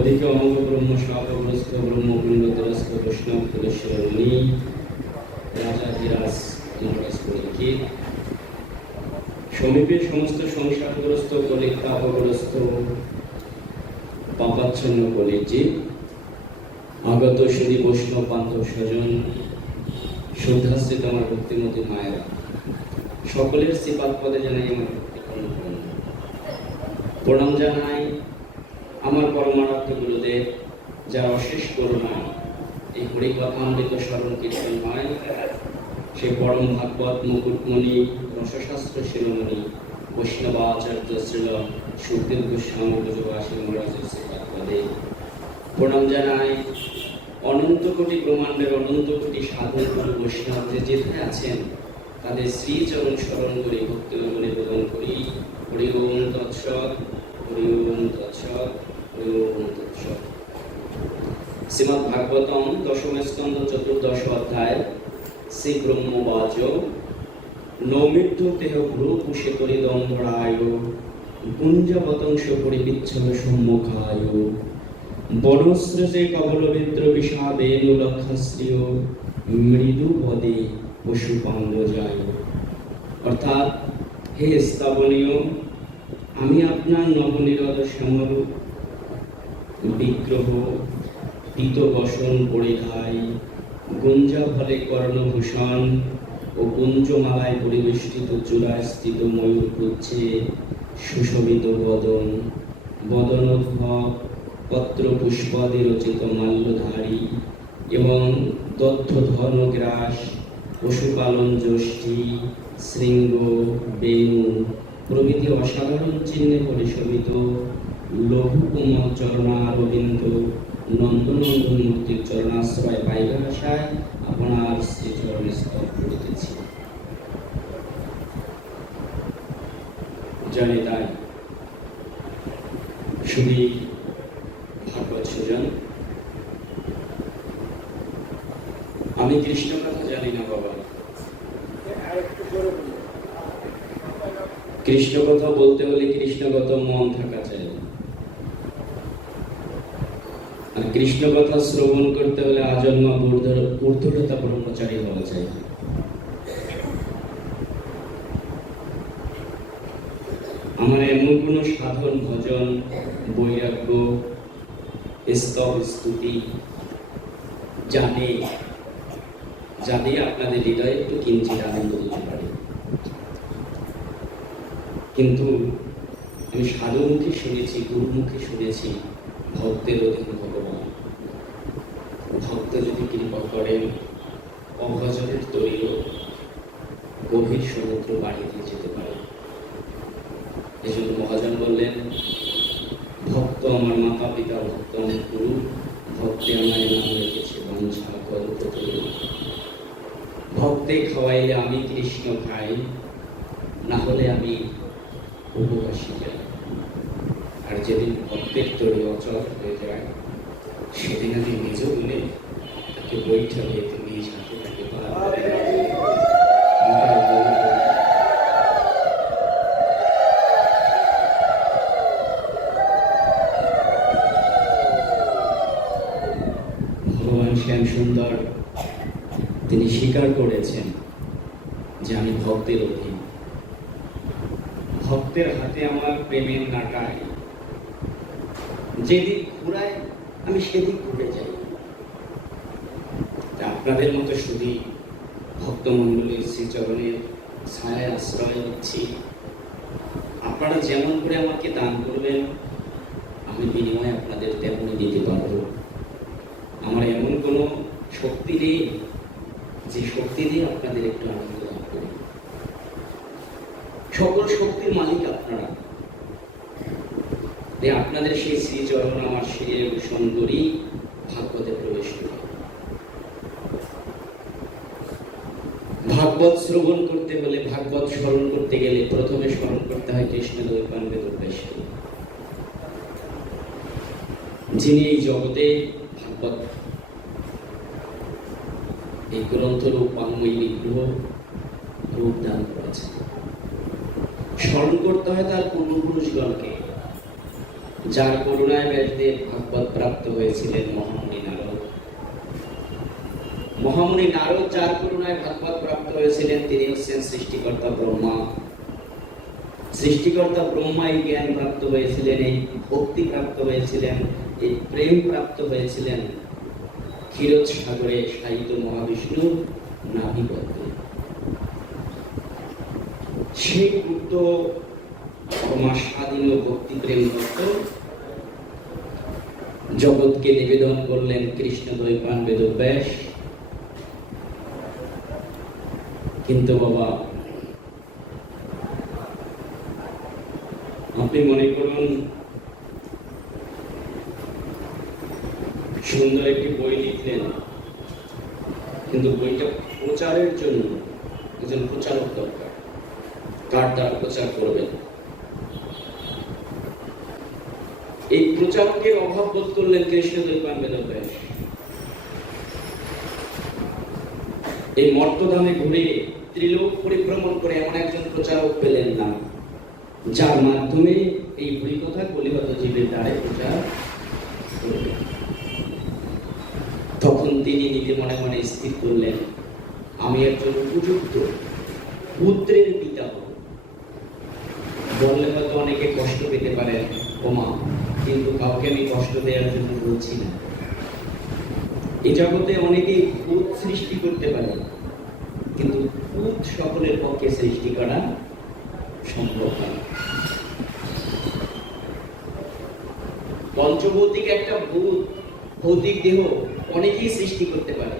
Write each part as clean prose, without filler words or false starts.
অধিক অঙ্গ ব্রহ্ম শাপগ্রস্ত ব্রহ্মকুণ্ডগ্রস্ত বৈষ্ণব তুলেশ্বরী রাজাধিরাজ মহারাজ পরীক্ষিত সমীপে সমস্ত সংসারগ্রস্ত কলিক তাপগ্রস্ত পাপাচ্ছন্ন কলিজীব আগত সুধী বৈষ্ণব বান্ধব স্বজন শ্রদ্ধাশ্রিত আমার ভক্তিমতী মায়েরা সকলের শ্রীপাদ পদে জানাই আমার প্রণাম জানাই আমার পরমারাধ্য গুরুদেব যার অশেষ করুণা এই হরিকথামৃত স্মরণ কীর্তন হয় সেই পরম ভাগবত মুকুটমণি রসশাস্ত্র শিরোমণি বৈষ্ণবাচার্য শ্রীল সুখদেব গোস্বামী ব্রজবাসী মহারাজের শ্রীপাদ পদে প্রণাম জানাই অনন্ত কোটি ব্রহ্মাণ্ডের অনন্ত কোটি সাধু গুরু বৈষ্ণব যে যেখানে আছেন তাদের শ্রীচরণ স্মরণ করে ভক্তি নিবেদন করি। হরি ওম তৎসৎ, হরি ওম তৎসৎ, হরি ওম তৎসৎ। শ্রীমদ্ ভাগবতম দশম স্কন্ধ চতুর্দশ অধ্যায় শ্রী ব্রহ্মবাচ নৌমিত্য দেহ ভ্রু পুষে করি দম্ভরায় কুঞ্জবতংশ পরিবিচ্ছন্ন সম্মুখায় বনস্রজে কবলবিদ্র বিষাদেনু লক্ষাশ্রিয় মৃদু পদে পশুপাঙ্গ যায়। অর্থাৎ হে স্থাবনীয়, আমি আপনার নবনিরদ শ্যামল বিগ্রহ পীত বসন পরিধায় গুঞ্জা ফলে কর্ণভূষণ ও গুঞ্জমালায় পরিবেষ্টিত চূড়ায় স্থিত ময়ূর পুচ্ছে সুশোভিত বদন বদনোদ্ভব পত্র পুষ্পাদি রচিত মাল্যধারী এবং দত্ত ধর্মগ্রাস পশুপালন যষ্টি শৃঙ্গ বেণু প্রভৃতি অসাধারণ চিহ্নে পরিশোভিত লঘু কোমল চরণারবিন্দ নন্দনন্দন মূর্তির চরণাশ্রয় পাইবার আশায় আপনার শ্রীচরণে স্তব করিতেছি। জানি তাই শুধু ভাগবত সুজন, আমি কৃষ্ণ কথা জানি না বাবা। কৃষ্ণ কথা বলতে হলে কৃষ্ণগত মন থাকা চাই, আর কৃষ্ণ কথা শ্রবণ করতে হলে আজন্ম ঊর্ধ্বতা ব্রহ্মচারী হওয়া চাই। আমার এমন কোন সাধন ভজন বৈরাগ্য স্তব স্তুতি জানে যাতে আপনাদের হৃদয়ে একটু কিঞ্চিত আনন্দ দিতে পারে, কিন্তু আমি সাধুমুখে শুনেছি, গুরুমুখে শুনেছি ভক্তের অধীন ভগবান। ভক্ত যদি কৃপা করেন অভজনের তৈরিও গভীর সমুদ্র বাড়ি দিয়ে যেতে পারে। এই জন্য মহাজন বললেন, ভক্ত আমার মাতা পিতা, ভক্ত আমার গুরু, ভক্তে আমার নাম রেখেছে বাঞ্ছা কল্পতরু। ভক্তে খাওয়াইলে আমি কৃষ্ণ খাই, না হলে আমি উপবাসী যাই। আর যেদিন ভক্তের তরি অচল হয়ে যায় সেদিন আমি নিজ বলে তাকে বৈঠা দিয়ে নিজ হাতে তাকে ভগবান শ্যাম সুন্দর তিনি স্বীকার করেছেন যে আমি ভক্তের অধীন, ভক্তের হাতে আমার প্রেমের নাটায়, যেদিক ঘুরায় আমি সেদিক ঘুরে যাই। আপনাদের মতো শুধু ভক্তমণ্ডলীর শ্রীচরণের ছায়ায় আশ্রয় নিচ্ছি। আপনারা যেমন করে আমাকে দান করবেন আমি বিনিময়ে আপনাদের তেমনই দিতে পারবো। আমার এমন কোনো শক্তি নেই যে শক্তি দিয়ে আপনাদের একটু আনন্দ লাভ করি। সকল শক্তির মালিক আপনারা। আপনাদের সেই শ্রীচরণ আমার শিরে সুন্দরী ভাগবতে প্রবেশ করি। ভাগবত শ্রবণ করতে হলে, ভাগবত স্মরণ করতে গেলে প্রথমে স্মরণ করতে হয় কৃষ্ণ দ্বৈপায়ন বেদব্যাসকে, যিনি এই জগতে ভাগবত এই গ্রন্থ রূপ বাংময়ী বিগ্রহ রূপ দান করেছেন। স্মরণ করতে হয় তার পূর্বপুরুষগণকে, যার করুণায় ব্যাসদেব ভাগবত প্রাপ্ত হয়েছিলেন মহামুনি নারদ। মহামুনি নারদ যার করুণায় ভাগবত প্রাপ্ত হয়েছিলেন তিনি হচ্ছেন সৃষ্টিকর্তা ব্রহ্মা। সৃষ্টিকর্তা ব্রহ্মাই জ্ঞান প্রাপ্ত হয়েছিলেন, এই ভক্তি প্রাপ্ত হয়েছিলেন, এই প্রেম প্রাপ্ত হয়েছিলেন ক্ষীরোদ সাগরে শায়িত মহাবিষ্ণুর নাভিপদ্মে। সেই গুপ্ত স্বাধীন ভক্তি প্রেম ভক্ত জগৎকে নিবেদন করলেন কৃষ্ণ দ্বৈপায়ন বেদব্যাস। কিন্তু বাবা, আপনি মনে করুন সুন্দর একটি বই লিখলেন, কিন্তু বইটা প্রচারের জন্য একজন প্রচারক দরকার। কার দ্বারা প্রচার করবেন? এই প্রচারকের অভাব বোধ করলেন কৃষ্ণ দ্বৈপায়ন বেদব্যাস। এই মর্তধামে ঘুরে ত্রিলোক পরিভ্রমণ করে এমন একজন প্রচারক পেলেন না যার মাধ্যমে এই হরিকথা কলিহত জীবের দ্বারে প্রচার করবেন। তখন তিনি নিজে মনে মনে স্থির করলেন, আমি একজন উপযুক্ত পুত্রের পিতা হব। বললে হয়তো অনেকে কষ্ট পেতে পারেন, ওমা, কিন্তু কাউকে আমি কষ্ট দেওয়ার জন্য বলছি না। এই জগতে অনেকে ভূত সৃষ্টি করতে পারে, কিন্তু ভূত সকলের পক্ষে সৃষ্টি করা সম্ভব না। পঞ্চভৌতিক একটা ভৌতিক দেহ অনেকেই সৃষ্টি করতে পারে,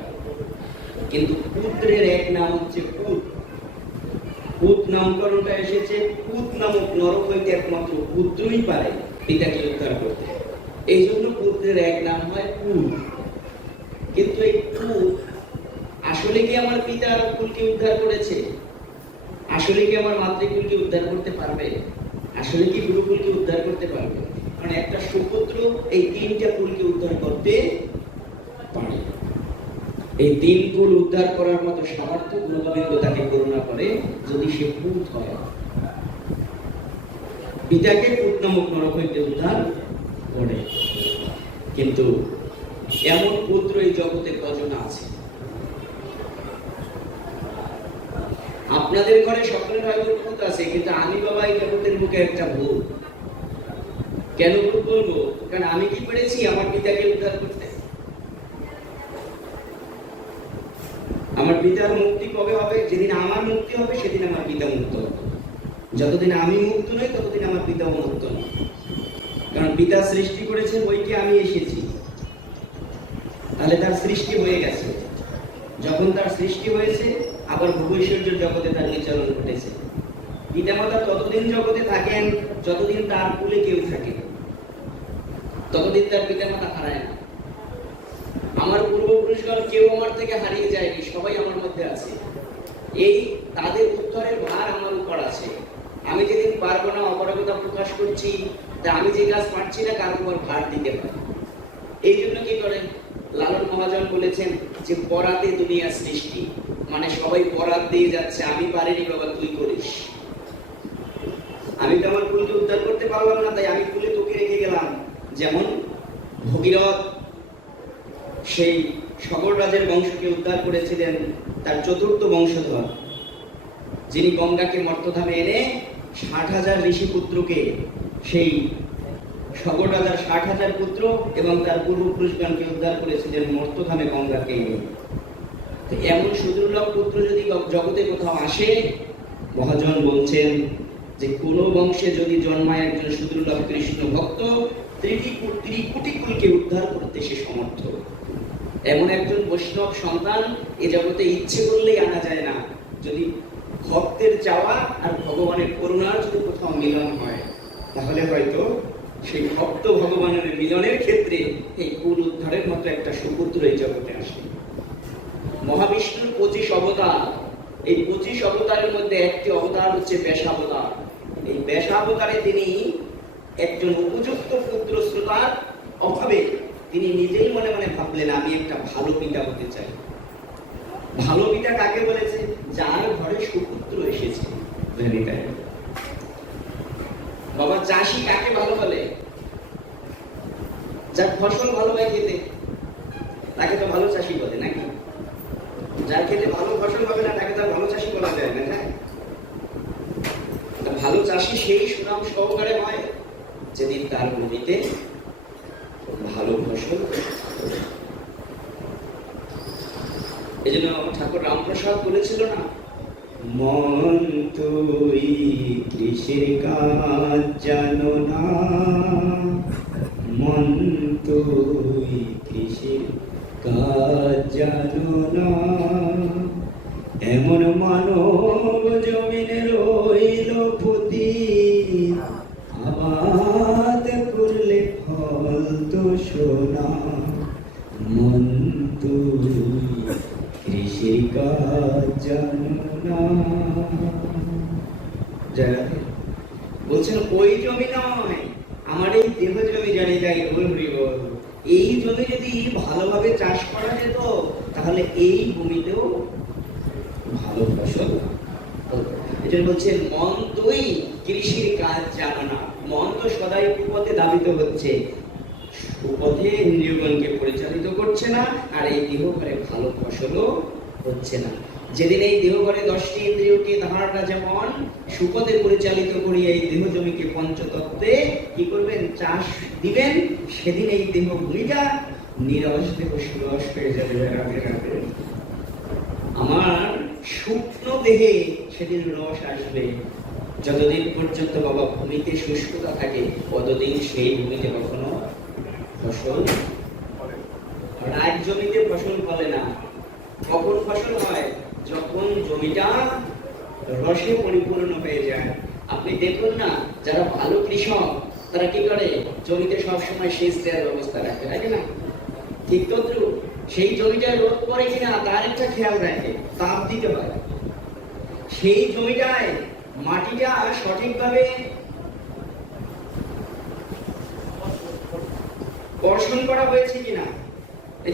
কিন্তু পুত্রের এক নাম হচ্ছে পুত। পুত নামকরণটা এসেছে পুত নামক নরক হইতে একমাত্র পুত্রই পারে পিতাকে উদ্ধার করতে। এই জন্য পুত্রের এক নাম হয় পুত। কিন্তু এই পুত আসলে কি আমার পিতার কুলকে উদ্ধার করেছে? আসলে কি আমার মাতৃকুলকে উদ্ধার করতে পারবে? আসলে কি গুরুকুলকে উদ্ধার করতে পারবে? কারণ একটা সুপুত্র এই তিনটা কুলকে উদ্ধার করতে পারে। এই তিন কুল উদ্ধার করার মতো সামর্থ্য গুরুগোবিন্দ তাকে করুণা করে যদি সে পুত হয়। পিতাকে পুত নামক নরক হইতে উদ্ধার করে। কিন্তু এমন পুত্র এই জগতে কজন আছে? আপনাদের ঘরে সকলের হয়তো ভূত আছে, কিন্তু আমি বাবা এই জগতের মুখে একটা ভূত। কেন ভূত বলবো? কারণ আমি কি পেরেছি আমার পিতাকে উদ্ধার করতে? আমার পিতার মুক্তি কবে হবে? যেদিন আমার মুক্তি হবে সেদিন আমার পিতা মুক্ত হবে। যতদিন আমি মুক্ত নই ততদিন আমার পিতাও মুক্ত নয়। কারণ পিতা সৃষ্টি করেছেন বইকে আমি এসেছি, তাহলে তার সৃষ্টি হয়ে গেছে। যখন তার সৃষ্টি হয়েছে আবার ভূবৈশ্বর্যের জগতে তার নিচরণ ঘটেছে। পিতামাতা ততদিন জগতে থাকেন যতদিন তার কুলে কেউ থাকে, ততদিন তার পিতামাতা হারায় না। আমার পূর্বপুরুষগণ কেউ আমার থেকে হারিয়ে যায়নি, সবাই আমার মধ্যে আছে। এই তাদের উদ্ধারের ভার আমার উপর আছে। আমি যেদিন পারবো না, অপারগতা প্রকাশ করছি, তা আমি যে কাজ পারছি না কার উপর ভার দিতে পারি। এই জন্য কি করেন লালন মহাজন বলেছেন যে পরাতে দুনিয়া সৃষ্টি, মানে সবাই পরাত দিয়ে যাচ্ছে, আমি পারিনি বাবা তুই করিস। আমি তো আমার কুলকে উদ্ধার করতে পারলাম না, তাই আমি কুলে তোকে রেখে গেলাম। যেমন ভগীরথ সেই সগর রাজের বংশকে উদ্ধার করেছিলেন তার চতুর্থ বংশধর, যিনি গঙ্গাকে মর্তধামে এনে 60,000 ঋষি পুত্রকে, সেই সগর রাজার 60,000 পুত্র এবং তার পূর্বপুরুষগণকে উদ্ধার করেছিলেন মর্তধামে গঙ্গাকে এনে। এমন সুদুর্লভ পুত্র যদি জগতে কোথাও আসে, মহাজন বলছেন যে কোন বংশে যদি জন্মায় একজন সুদুর্লভ কৃষ্ণ ভক্ত, ত্রিকোটি কুলকে উদ্ধার করতে সে সমর্থ। এমন একজন বৈষ্ণব সন্তান এ জগতে ইচ্ছে করলেই আনা যায় না। যদি ভক্তের চাওয়া আর ভগবানের করুণার যদি কোথাও মিলন হয়, তাহলে হয়তো সেই ভক্ত ভগবানের মিলনের ক্ষেত্রে এই কুল উদ্ধারের মতো একটা সুপুত্র এই জগতে আসে। মহাবিষ্ণুর 25 অবতার, এই 25 অবতারের মধ্যে একটি অবতার হচ্ছে ব্যাসাবতার। এই ব্যাসাবতারে তিনি একজন উপযুক্ত পুত্র শ্রোতার অভাবে তিনি নিজেই মনে মনে ভাবলেন আমি একটা ভালো পিতা হতে চাই। ভালো পিতা কাকে বলেছে? যার ঘরে সুপুত্র এসেছে। বাবা চাষি কাকে ভালো বলে? যার ফসল ভালো হয় খেতে, তাকে তো ভালো চাষি বলে নাকি? যার খেতে ভালো ফসল হবে না, তাকে তো ভালো চাষি বলা যায় না, তাই? ভালো চাষি সেই সুনাম সহকারে হয় যেদিন তার ভূমিতে ভালো ফসল। এই জন্য ঠাকুর রামপ্রসাদ বলেছিল না, মন তুই কৃষির কাজ জানো না, মন তুই কৃষির কাজ জানো না, এমন মানব জমিনে রইল পতি, আবাদ করলে ফল তো সোনা, মন তুই কৃষির কাজ জানো না। বলছেন ওই জমি নয়, আমার এই দেহ জমি জানি যাই বল, এই জমি যদি ভালোভাবে চাষ করা যেত তাহলে এই ভূমিতেও ভালো ফসল। এটা বলছে মন তুই কৃষির কাজ জানো না। মন তো সদাই কুপথে দাবিত হচ্ছে, কুপথে ইন্দ্রিয়গণকে পরিচালিত করছে না, আর এই দেহঘরে ভালো ফসলও হচ্ছে না। যেদিন এই দেহঘরে 10টি ইন্দ্রিয়কে ধারণা যেমন সুপথে পরিচালিত করি এই দেহ জমিকে পঞ্চতত্ত্বে কি করবেন, চাষ দিবেন, সেদিন এই দেহ ভূমিটা নিরস দেহ সুরস হয়ে যাবে। আমার শুকনো দেহে সেদিন রস আসবে। যতদিন পর্যন্ত বাবা ভূমিতে শুষ্কতা থাকে ততদিন সেই ভূমিতে কখনো ফসল, রাজ জমিতে ফসল ফলে না। কখন ফসল হয়? যখন জমিটা রসে পরিপূর্ণ হয়ে যায়। আপনি দেখুন না, যারা ভালো কৃষক তারা কি করে, জমিতে সবসময় সেচ দেওয়ার ব্যবস্থা রাখে, রাখে না? ঠিক তদ্রুপ সেই জমিটায় রোদ পড়ে কিনা তার একটা খেয়াল রাখে, তাপ দিতে হয়। সেই জমিটায় মাটিটা সঠিকভাবে বর্ষণ করা হয়েছে কিনা।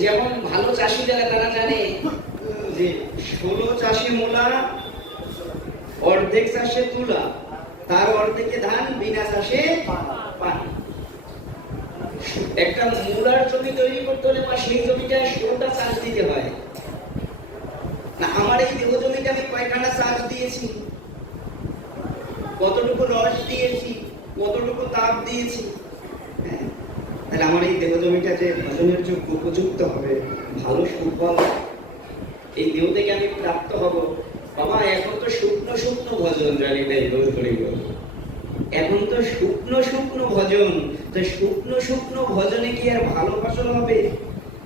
যেমন ভালো চাষি যারা তারা জানে যে 16 চাষে মূলা, অর্ধেক চাষে তুলা, তার অর্ধেকে ধান, বিনা চাষে পান। একটা মূলার জমি তৈরি করতে হলে সেই জমিটা 16টা চাষ দিতে হয় না। আমার এই দেহ জমিটা আমি কয়খানা চাষ দিয়েছি, কতটুকু রস দিয়েছি, কতটুকু তাপ দিয়েছি, তাহলে আমার এই দেহ জমিটা যে ভজনের যোগ্য উপযুক্ত হবে, ভালো সুফল এই দেহ থেকে আমি প্রাপ্ত হব। বাবা এখন তো শুকনো শুকনো ভজন জানি না, এখন তো শুকনো শুকনো ভজন, তো শুকনো শুকনো ভজনে কি আর ভালো ফসল হবে?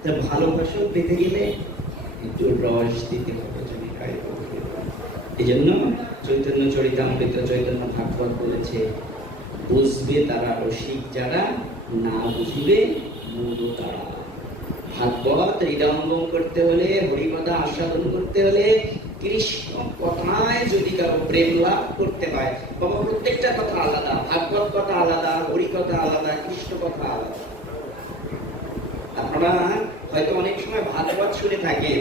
তা ভালো ফসল পেতে গেলে একটু রস দিতে হবে জমিটায়। এই জন্য চৈতন্য চরিতামৃত চৈতন্য ভাগবত বলেছে, বুঝবে তারা রসিক যারা, না বুঝিবে মূঢ় তারা। ভাগবত হৃদয়ঙ্গম করতে হলে, হরিকথা আস্বাদন করতে হলে, কৃষ্ণ কথায় যদি কারো প্রেম লাভ করতে হয়, বাবা প্রত্যেকটা কথা আলাদা, ভাগবত কথা আলাদা, হরিকথা আলাদা, কৃষ্ণ কথা আলাদা। আপনারা হয়তো অনেক সময় ভাগবত শুনে থাকেন,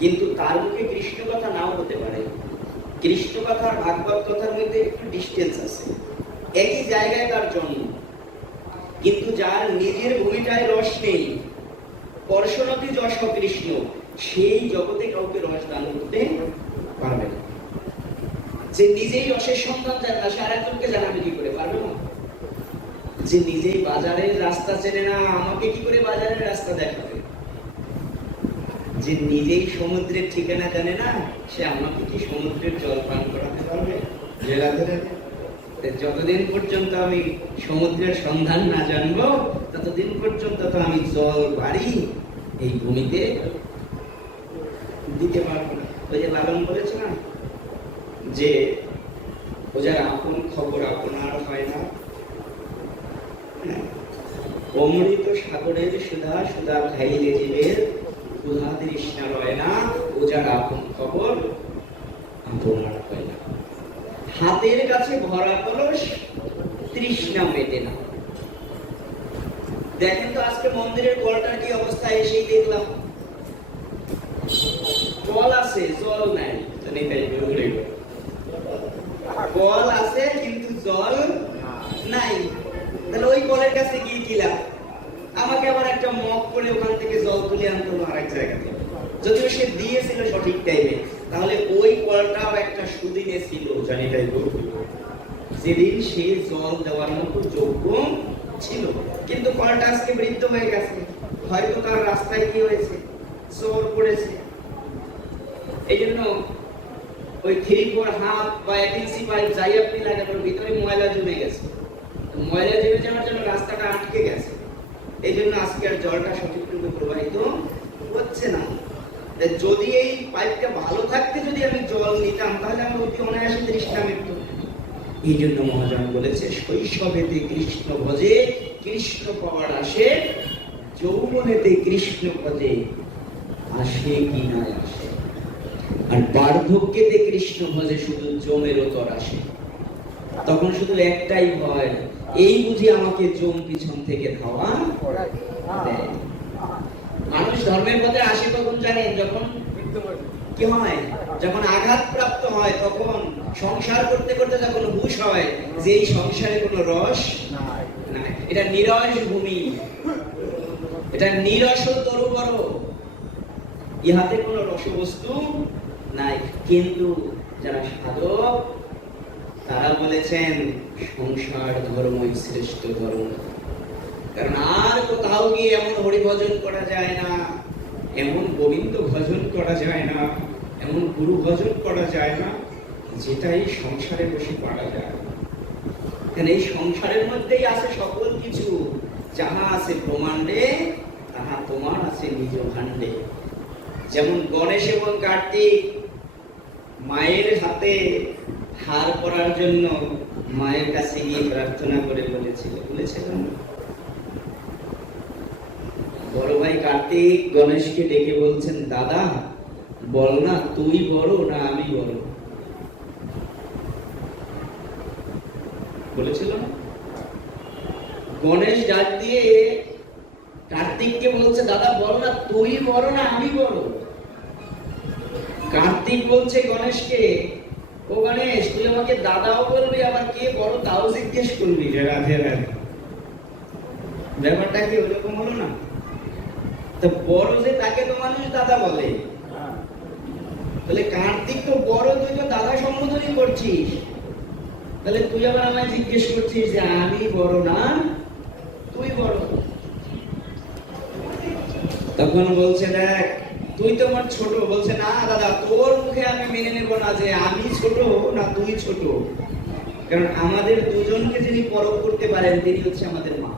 কিন্তু তার মুখে কৃষ্ণ কথা নাও হতে পারে। কৃষ্ণ কথা আর ভাগবত কথার মধ্যে একটু ডিস্টেন্স আছে, একই জায়গায় তার জন্ম, কিন্তু যার নিজের ভূমিটায় রস নেই, পরশনতি যশ কৃষ্ণ, সেই জগতে কাউকে রস দান করতে পারবে না। যে নিজেই রসের সন্ধান জানে না, সে আরেকজনকে জানাবে কি করে? পারবে না। যে নিজেই বাজারের রাস্তা চেনে না, আমাকে কি করে বাজারের রাস্তা দেখাবে? যে নিজেই সমুদ্রের ঠিকানা জানে না, সে আমাকে কি সমুদ্রের জল পান করাতে পারবে? যতদিন পর্যন্ত আমি সমুদ্রের সন্ধান না জানবো, ততদিন পর্যন্ত তো আমি জল বাড়ি এই ভূমিতে দিতে পারবো না। ওই যে লালন বলেছে না, যে ও যার আপন খবর আপনার হয় না, অমৃত সাগরের সুধা সুধা খাইলে জীবের ক্ষুধা তৃষ্ণা রয় না, ও যার আপন খবর আপনার হয় না। হাতের কাছে ভরা কলস তৃষ্ণা মেটে না। দেখেন তো আজকে মন্দিরের কলটার কি অবস্থা, এসেই দেখলাম কল আছে জল নাই। কল আছে কিন্তু জল নাই, তাহলে ওই কলের কাছে গিয়ে কি লাভ? আমাকে আবার একটা মগ করে ওখান থেকে জল তুলে আনতে হলো আরেক জায়গা থেকে। যদিও সে দিয়েছিল সঠিক টাইমে, তাহলে ওই কলটাও একটা সুদিনে ছিল, জানি তাই বলবো, যেদিন সে জল দেওয়ার মতো যোগ্য ছিল। কিন্তু কলটা আজকে বৃদ্ধ হয়ে গেছে, হয়তো তার রাস্তায় কি হয়েছে, চোর পড়েছে। এই জন্য ওই 3/4 হাফ বা 1 ইঞ্চি পাইপ যাই আপনি লাগানোর ভিতরে ময়লা জমে গেছে, ময়লা জমে যাওয়ার জন্য রাস্তাটা আটকে গেছে। এই জন্য আজকে আর জলটা সঠিকভাবে প্রবাহিত হচ্ছে না। যদি এই পাইপটা ভালো থাকতে যদি আমি জল নিতাম, তাহলে আমার অতি অনায়াসে তৃষ্ণা মিটত। এই জন্য মহাজন বলেছে, শৈশবেতে কৃষ্ণ ভজে কৃষ্ণ পাওয়ার আসে, যৌবনেতে কৃষ্ণ ভজে আসে কি না আসে, আর বার্ধক্যেতে কৃষ্ণ ভজে শুধু জমের ওতর আসে। তখন শুধু একটাই ভয়, এই বুঝি আমাকে জম পিছন থেকে ধাওয়া দেয়। মানুষ ধর্মের পথে আসে কখন জানেন? যখন কি হয়, যখন আঘাত প্রাপ্ত হয়, তখন সংসার করতে করতে যখন হুঁশ হয় যে এই সংসারে কোনো রস নাই, এটা নিরস ভূমি, এটা নিরস তরুবর, ইহাতে কোনো রসবস্তু নাই। কিন্তু যারা সাধক তারা বলেছেন সংসার ধর্মই শ্রেষ্ঠ ধর্ম। কারণ আর কোথাও গিয়ে এমন হরি ভজন করা যায় না, এমন গোবিন্দ ভজন করা যায় না, এমন গুরু ভজন করা যায় না, যেটাই সংসারে বসে করা যায়। কারণ এই সংসারের মধ্যেই আছে সকল কিছু, যাহা আছে ব্রহ্মাণ্ডে তাহা তোমার আছে নিজ ভাণ্ডে। যেমন গণেশ এবং কার্তিক মায়ের হাতে হার পরার জন্য মায়ের কাছে গিয়ে প্রার্থনা করে বলেছিলেন। বড় ভাই কার্তিক গণেশকে ডেকে বলছেন, দাদা বল না, তুই বড় না আমি বড়? বলেছিল না? গণেশ ডাক দিয়ে কার্তিককে বলছে, দাদা বল না, তুই বড় না আমি বড়? কার্তিক বলছে গণেশকে, ও গণেশ, তুই আমাকে দাদাও বলবি, আবার কে বড় তাও জিজ্ঞেস করবি? রাধে রাধে। ব্যাপারটা কি ওরকম হলো না? তো বড় যে তাকে তো মানুষ দাদা বলে, তাহলে কার্তিক তো বড়, তুই তো দাদা সম্বোধনই করছিস, তাহলে তুই আবার আমায় জিজ্ঞেস করছিস যে আমি বড় না তুই বড়? তখন বলছে, দেখ তুই তো আমার ছোট। বলছে, না দাদা, তোর মুখে আমি মেনে নেব না যে আমি ছোট না তুই ছোট, কারণ আমাদের দুজনকে যিনি পরখ করতে পারেন তিনি হচ্ছে আমাদের মা।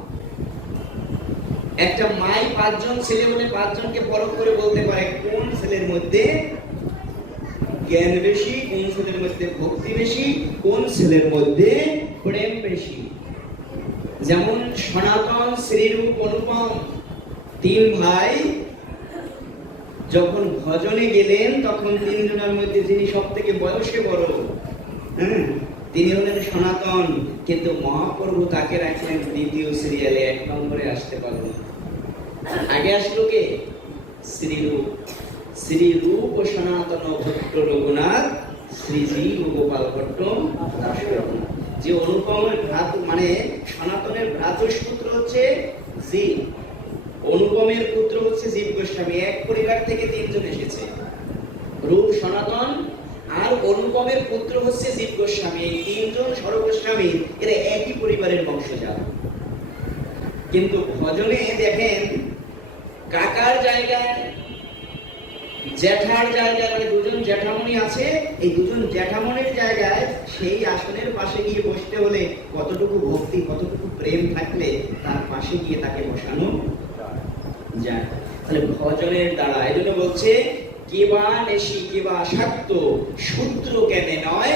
একটা মাই 5 জন ছেলে বলে 5 জনকে পরখ করে বলতে পারে কোন ছেলের মধ্যে জ্ঞান বেশি, কোন ছেলের মধ্যে ভক্তি বেশি, কোন ছেলের মধ্যে প্রেম বেশি। যেমন সনাতন, শ্রীরূপ, অনুপম 3 ভাই যখন ভজনে গেলেন, তখন 3 জনের মধ্যে যিনি সব থেকে বয়সে বড়, তিনি হলেন সনাতন। কিন্তু মহাপ্রভু তাকে রাখলেন 2য় সিরিয়ালে, 1 নম্বরে আসতে পারলেন। আগে আসলো কে? শ্রীরূপ। শ্রীরূপ ও সনাতন ভট্ট রঘুনাথ, শ্রীজীব গোপাল ভট্ট দাস রঘুনাথ। যে অনুপমের ভ্রাতৃ, মানে সনাতনের ভ্রাতুষ্পুত্র হচ্ছে জীব, অনুপমের পুত্র হচ্ছে জীব গোস্বামী। এক পরিবার থেকে 3 জন এসেছে, রূপ সনাতন আর অনুপমের পুত্র হচ্ছে জীব গোস্বামী। এই 3 জন সরগোস্বামী, এরা একই পরিবারের বংশজাত। কিন্তু ভজনে দেখেন কাকার জায়গায়, জ্যাঠার জায়গায়, মানে 2 জন জ্যাঠামণি আছে, এই 2 জন জ্যাঠামণির জায়গায় সেই আসনের পাশে গিয়ে বসতে হলে কতটুকু ভক্তি, কতটুকু প্রেম থাকলে তার পাশে গিয়ে তাকে বসানো যায়। তাহলে ভজনের দ্বারা, এই জন্য বলছে কেবা নেশি কেবা শাক্ত, সূত্র জ্ঞানে নয়,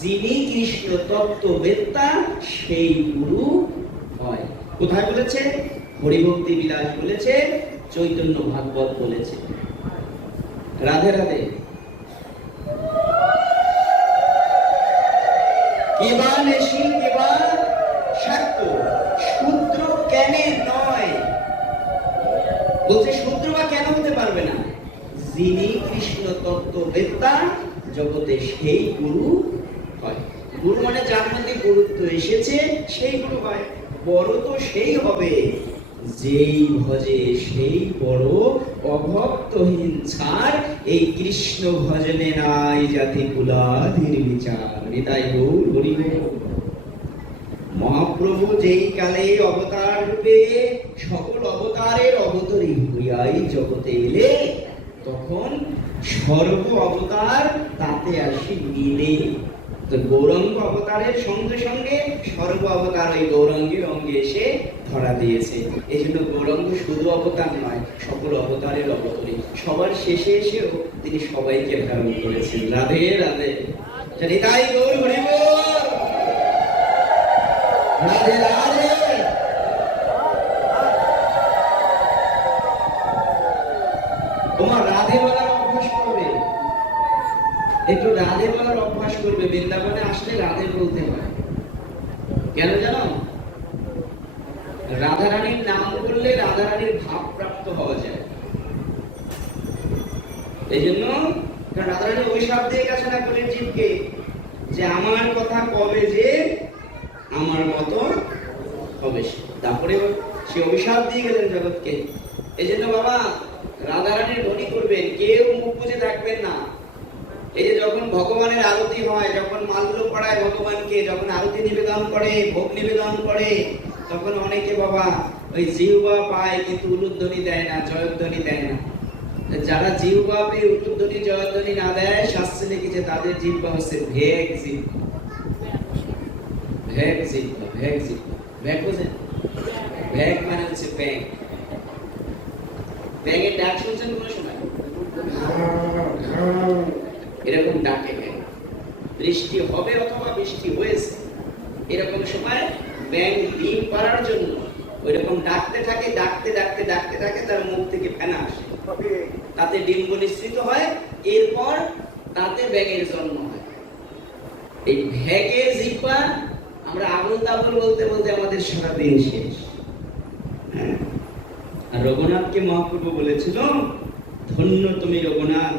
যিনি কৃষ্ণ তত্ত্ব বেত্তা সেই গুরু হয়। কোথায় বলেছে? হরিভক্তি বিলাস বলেছে, চৈতন্য ভাগবত বলেছে। রাধে রাধে। কেবা নেশি কেবা শাক্ত, সূত্র জ্ঞানে নয়। বলছে সূত্র বা কেন হতে পারবে না? যিনি কৃষ্ণ তত্ত্ব বেত্তা জগতে সেই গুরু হয়। গুরু মানে যার মধ্যে গুরুত্ব এসেছে সেই গুরু হয়। বড় তো সেই হবে যেই ভজে সেই বড়, অভক্তহীন ছাড়, এই কৃষ্ণ ভজনে নাই জাতি কুলাধির বিচার। নিতাই গৌর হরি বল। মহাপ্রভু যেই কালে অবতার রূপে সকল অবতারের অবতরী হইয়াই জগতে এলে, তখন সর্ব অবতার তাতে আসি মিলে। তো গৌরাঙ্গ অবতারের সঙ্গে সঙ্গে সর্ব অবতার ওই গৌরাঙ্গের অঙ্গে এসে ধরা দিয়েছে। এই জন্য গৌরাঙ্গ শুধু অবতার নয়, সকল অবতারের অবতরী। সবার শেষে এসেও তিনি সবাইকে ধারণ করেছেন। রাধে রাধে। তাই গৌর হরি বল। রাধে রাধে। তোমার রাধে বলার অভ্যাস করবে, একটু রাধে বলার অভ্যাস করবে। বৃন্দাবনে আসলে রাধে বলতে হয়। কেন জানো? রাধারানীর নাম করলে রাধারানীর ভাব প্রাপ্ত হওয়া যায়। এই জন্য রাধারানী অভিশাপ দিয়ে গেছে না কোলের জীবকে, যে আমার কথা কবে যে আমার মতো হবে। তারপরে সে অভিশাপ দিয়ে গেলেন জগৎকে। এই জন্য বাবা রাধারানীর ধ্বনি করবেন, কেউ মুখ বুঝে থাকবেন না। এই যে যখন ভগবানের আরতি হয়, যখন মাল্য পড়ায় ভগবানকে, যখন আরতি নিবেদন করে, ভোগ নিবেদন করে, তখন অনেকে বাবা ওই জিহ্বা পায় কিন্তু উলুধ্বনি দেয় না, জয়ধ্বনি দেয় না। যারা জিহ্বা পেয়ে উলুধ্বনি জয়ধ্বনি না দেয়, শাস্ত্রে লিখেছে তাদের জিহ্বা হচ্ছে ভেগ জিহ্বা। ভেগ জিহ্বা, ভেগ জিহ্বা। ভেগ বোঝেন? ভেগ মানে হচ্ছে ব্যাং। ব্যাঙের ডাক শুনছেন কোনো সময়? এরকম ডাকে ব্যাঙ। বৃষ্টি হবে অথবা বৃষ্টি হয়েছে, এরকম সময় ব্যাঙ ডিম পাড়ার জন্য ওইরকম ডাকতে থাকে, ডাকতে ডাকতে ডাকতে থাকে, তার মুখ থেকে ফেনা আসে, তাতে ডিমগুলো নিঃসৃত হয়, এরপর তাতে ব্যাঙের জন্ম হয়। এই ভ্যাগের জিহ্বা আমরা আবুল তাবুল বলতে বলতে আমাদের সারাদিন শেষ। আর রঘুনাথকে মহাপ্রভু বলেছিল, ধন্য তুমি রঘুনাথ,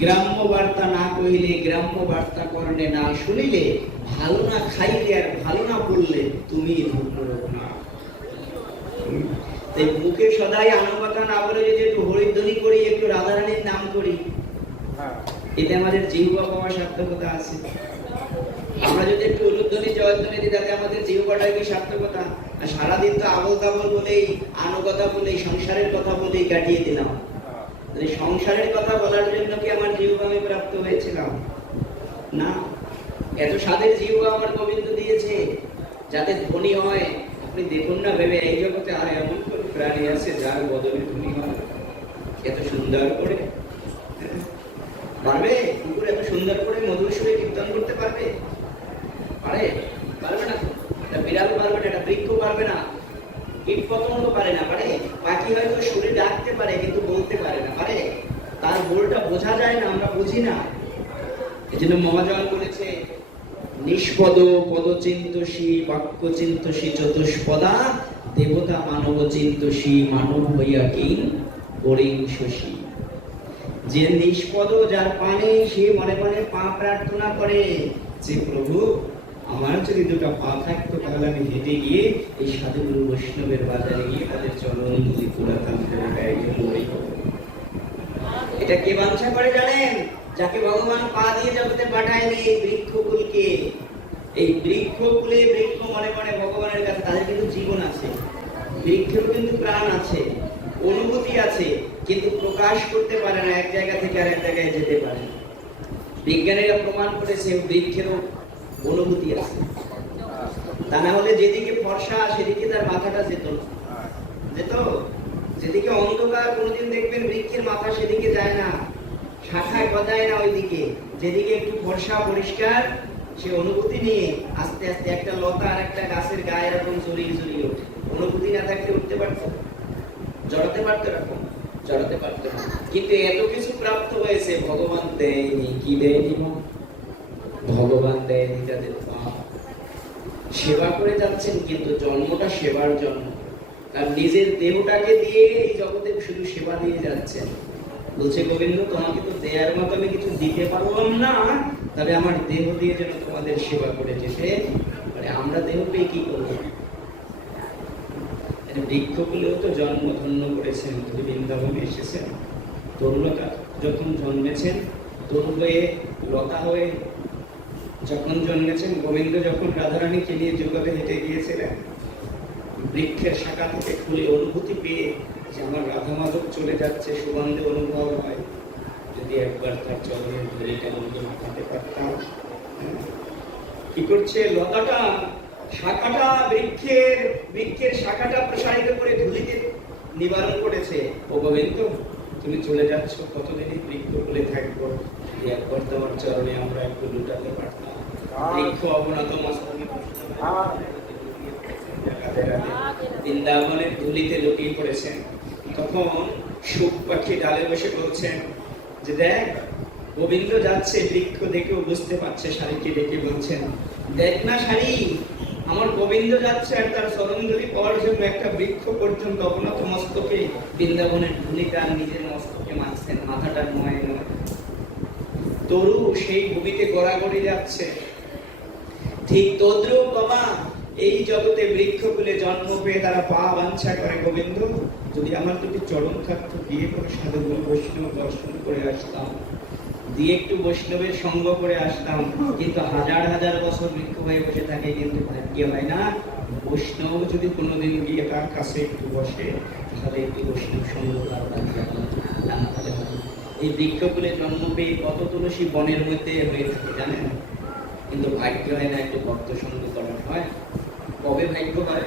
গ্রাম্য বার্তা না কহিলে, গ্রাম্য বার্তা কর্ণে না শুনিলে, ভালো না খাইলে আর ভালো না পড়লে তুমি ধন্য রঘুনাথ। তাই মুখে সদাই আনুগতা না বলে যদি একটু হরিধ্বনি করি, একটু রাধারানীর নাম করি, এতে আমাদের জিহ্বা পাওয়া সার্থকতা আছে। আমরা যদি একটু উলুধ্বনি জয়ধ্বনি দিই, তাতে আমাদের জিহ্বাটাই কি সার্থকতা। আর সারাদিন তো আবল তাবল বলেই, আনুগতা বলেই, সংসারের কথা বলেই কাটিয়ে দিলাম। সংসারের কথা বলার জন্য কি আমার জিহ্বা আমি প্রাপ্ত হয়েছিলাম? না। এত স্বাদের জিহ্বা আমার গোবিন্দ দিয়েছে যাতে ধ্বনি হয়। আপনি দেখুন না ভেবে, এই জগতে আর এমন কোন প্রাণী আছে যার বদলে ধ্বনি হয় এত সুন্দর করে? পারবে? কুকুর এত সুন্দর করে মধুর সুরে কীর্তন করতে পারবে? পারে? পারবে না। একটা বিড়াল পারবে না, একটা বৃক্ষ পারবে না, কীট পতঙ্গ পারে না। পারে? পাখি হয়তো সুরে ডাকতে পারে কিন্তু বলতে পারে না। পারে? তার বোলটা বোঝা যায় না, আমরা বুঝি না। এই জন্য মহাজন বলেছে, নিষ্পদ পদচিন্তসী বাক্য চিন্তসী চতুষ্পদা, দেবতা মানব চিন্তসী মানব হইয়া কিং হরিং শশী। যে নিষ্পদ, যার পানে, সে মনে মনে পা প্রার্থনা করে যে প্রভু আমার যদি দুটো পা থাকতো তাহলে আমি হেঁটে গিয়ে এই সাধুগুরু বৈষ্ণবের বাজারে গিয়ে তাদের চরণ ধুলি পুরাতন করে গায়ে জড়িয়ে পড়ব। এটা কে বাঞ্ছা করে জানেন? যাকে ভগবান পা দিয়ে জগতে পাঠায়নি, এই বৃক্ষকুলকে। এই বৃক্ষকুলে বৃক্ষ মনে মনে ভগবানের কাছে, তাদের কিন্তু জীবন আছে, বৃক্ষেরও কিন্তু প্রাণ আছে, অনুভূতি আছে, কিন্তু প্রকাশ করতে পারে না, এক জায়গা থেকে আরেক জায়গায় যেতে পারে। বিজ্ঞানীরা প্রমাণ করেছে বৃক্ষেরও অনুভূতি আছে। তা না হলে যেদিকে ফর্সা সেদিকে তার মাথাটা যেত না। যেত? যেদিকে অন্ধকার কোনোদিন দেখবেন বৃক্ষের মাথা সেদিকে যায় না, শাখায় গজায় না ওইদিকে। যেদিকে একটু ফর্সা পরিষ্কার, সে অনুভূতি নিয়ে আস্তে আস্তে একটা লতা আর একটা গাছের গায়ে এরকম জড়িয়ে জড়িয়ে ওঠে। অনুভূতি না থাকলে উঠতে পারত? জড়াতে পারতো? এরকম জড়াতে পারতো না। কিন্তু এত কিছু প্রাপ্ত হয়েছে, ভগবান দেয়নি। কি দেয়নি? ভগবান দেয়নি তাদের পা। সেবা করে যাচ্ছেন, কিন্তু জন্মটা সেবার জন্য। আর নিজের দেহটাকে দিয়ে এই জগতে শুধু সেবা দিয়ে যাচ্ছেন। বলছে গোবিন্দ, তোমাকে তো দেয়ার মতো আমি কিছু দিতে পারলাম না, তবে আমার দেহ দিয়ে যেন তোমাদের সেবা করে যেতে পারে। আমরা দেহ পেয়ে কি করবো? বৃক্ষগুলোও তো জন্ম ধন্য করেছেন, তিনি বৃন্দাবনে এসেছেন তরুলতা যখন জন্মেছেন, তরু হয়ে লতা হয়ে যখন জন্মেছেন, গোবিন্দ যখন রাধারানীকে নিয়ে যুগলে হেঁটে গিয়েছিলেন, বৃক্ষের শাখা থেকে খুলে অনুভূতি পেয়ে যে আমার রাধা মাধব চলে যাচ্ছে, সুগন্ধে অনুভব হয়, যদি একবার তার চরণের ধূলিটা মধ্যে মাথাতে পারতাম। কি করছে লতাটা, শাখাটা, বৃক্ষের শাখাটা প্রসারিত করে ধূলিকে নিবারণ করেছে। ও গোবিন্দ, তুমি চলে যাচ্ছ, কতদিনই বৃক্ষ খুলে থাকবো, যদি একবার তোমার চরণে আমরা একটু লুটাতে পারতাম। বৃক্ষ অবনত মস্তকে বৃন্দাবনের ধুলিতে লুটিয়ে পড়েছেন। তখন সুখ পাখি ডালে বসে বলছেন যে দেখ গোবিন্দ যাচ্ছে, বৃক্ষ দেখেও বুঝতে পারছে, শাড়িকে ডেকে বলছেন দেখ না শাড়ি, আমার গোবিন্দ যাচ্ছে আর তার চরণ ধুলি পাওয়ার জন্য একটা বৃক্ষ পর্যন্ত অবনত মস্তকে বৃন্দাবনের ধুলিটা নিজের মস্তকে মাখছেন, মাথাটা নয় নয়। তরু সেই ভূমিতে গড়াগড়ি যাচ্ছে। ঠিক তদ্রূপ বাবা এই জগতে বৃক্ষগুলো জন্ম পেয়ে তারা পা বাঞ্ছা করে, গোবিন্দ যদি আমার দুটি চরণ থাকতো, দিয়ে করে সাধু বৈষ্ণব দর্শন করে আসতাম, দিয়ে একটু বৈষ্ণবের সঙ্গ করে আসতাম। কিন্তু হাজার হাজার বছর বৃক্ষ হয়ে বসে থাকে, কিন্তু ভাগ্য হয় না। বৈষ্ণব যদি কোনোদিন গিয়ে তার কাছে একটু বসে, তাহলে একটু বৈষ্ণব সঙ্গ তার এই বৃক্ষগুলো জন্ম পেয়ে কত তুলসী বনের মধ্যে হয়ে থাকে জানেন, কিন্তু ভাগ্য হয় না একটু ভক্ত সঙ্গ করার হয়। কবে ভাগ্য হয়?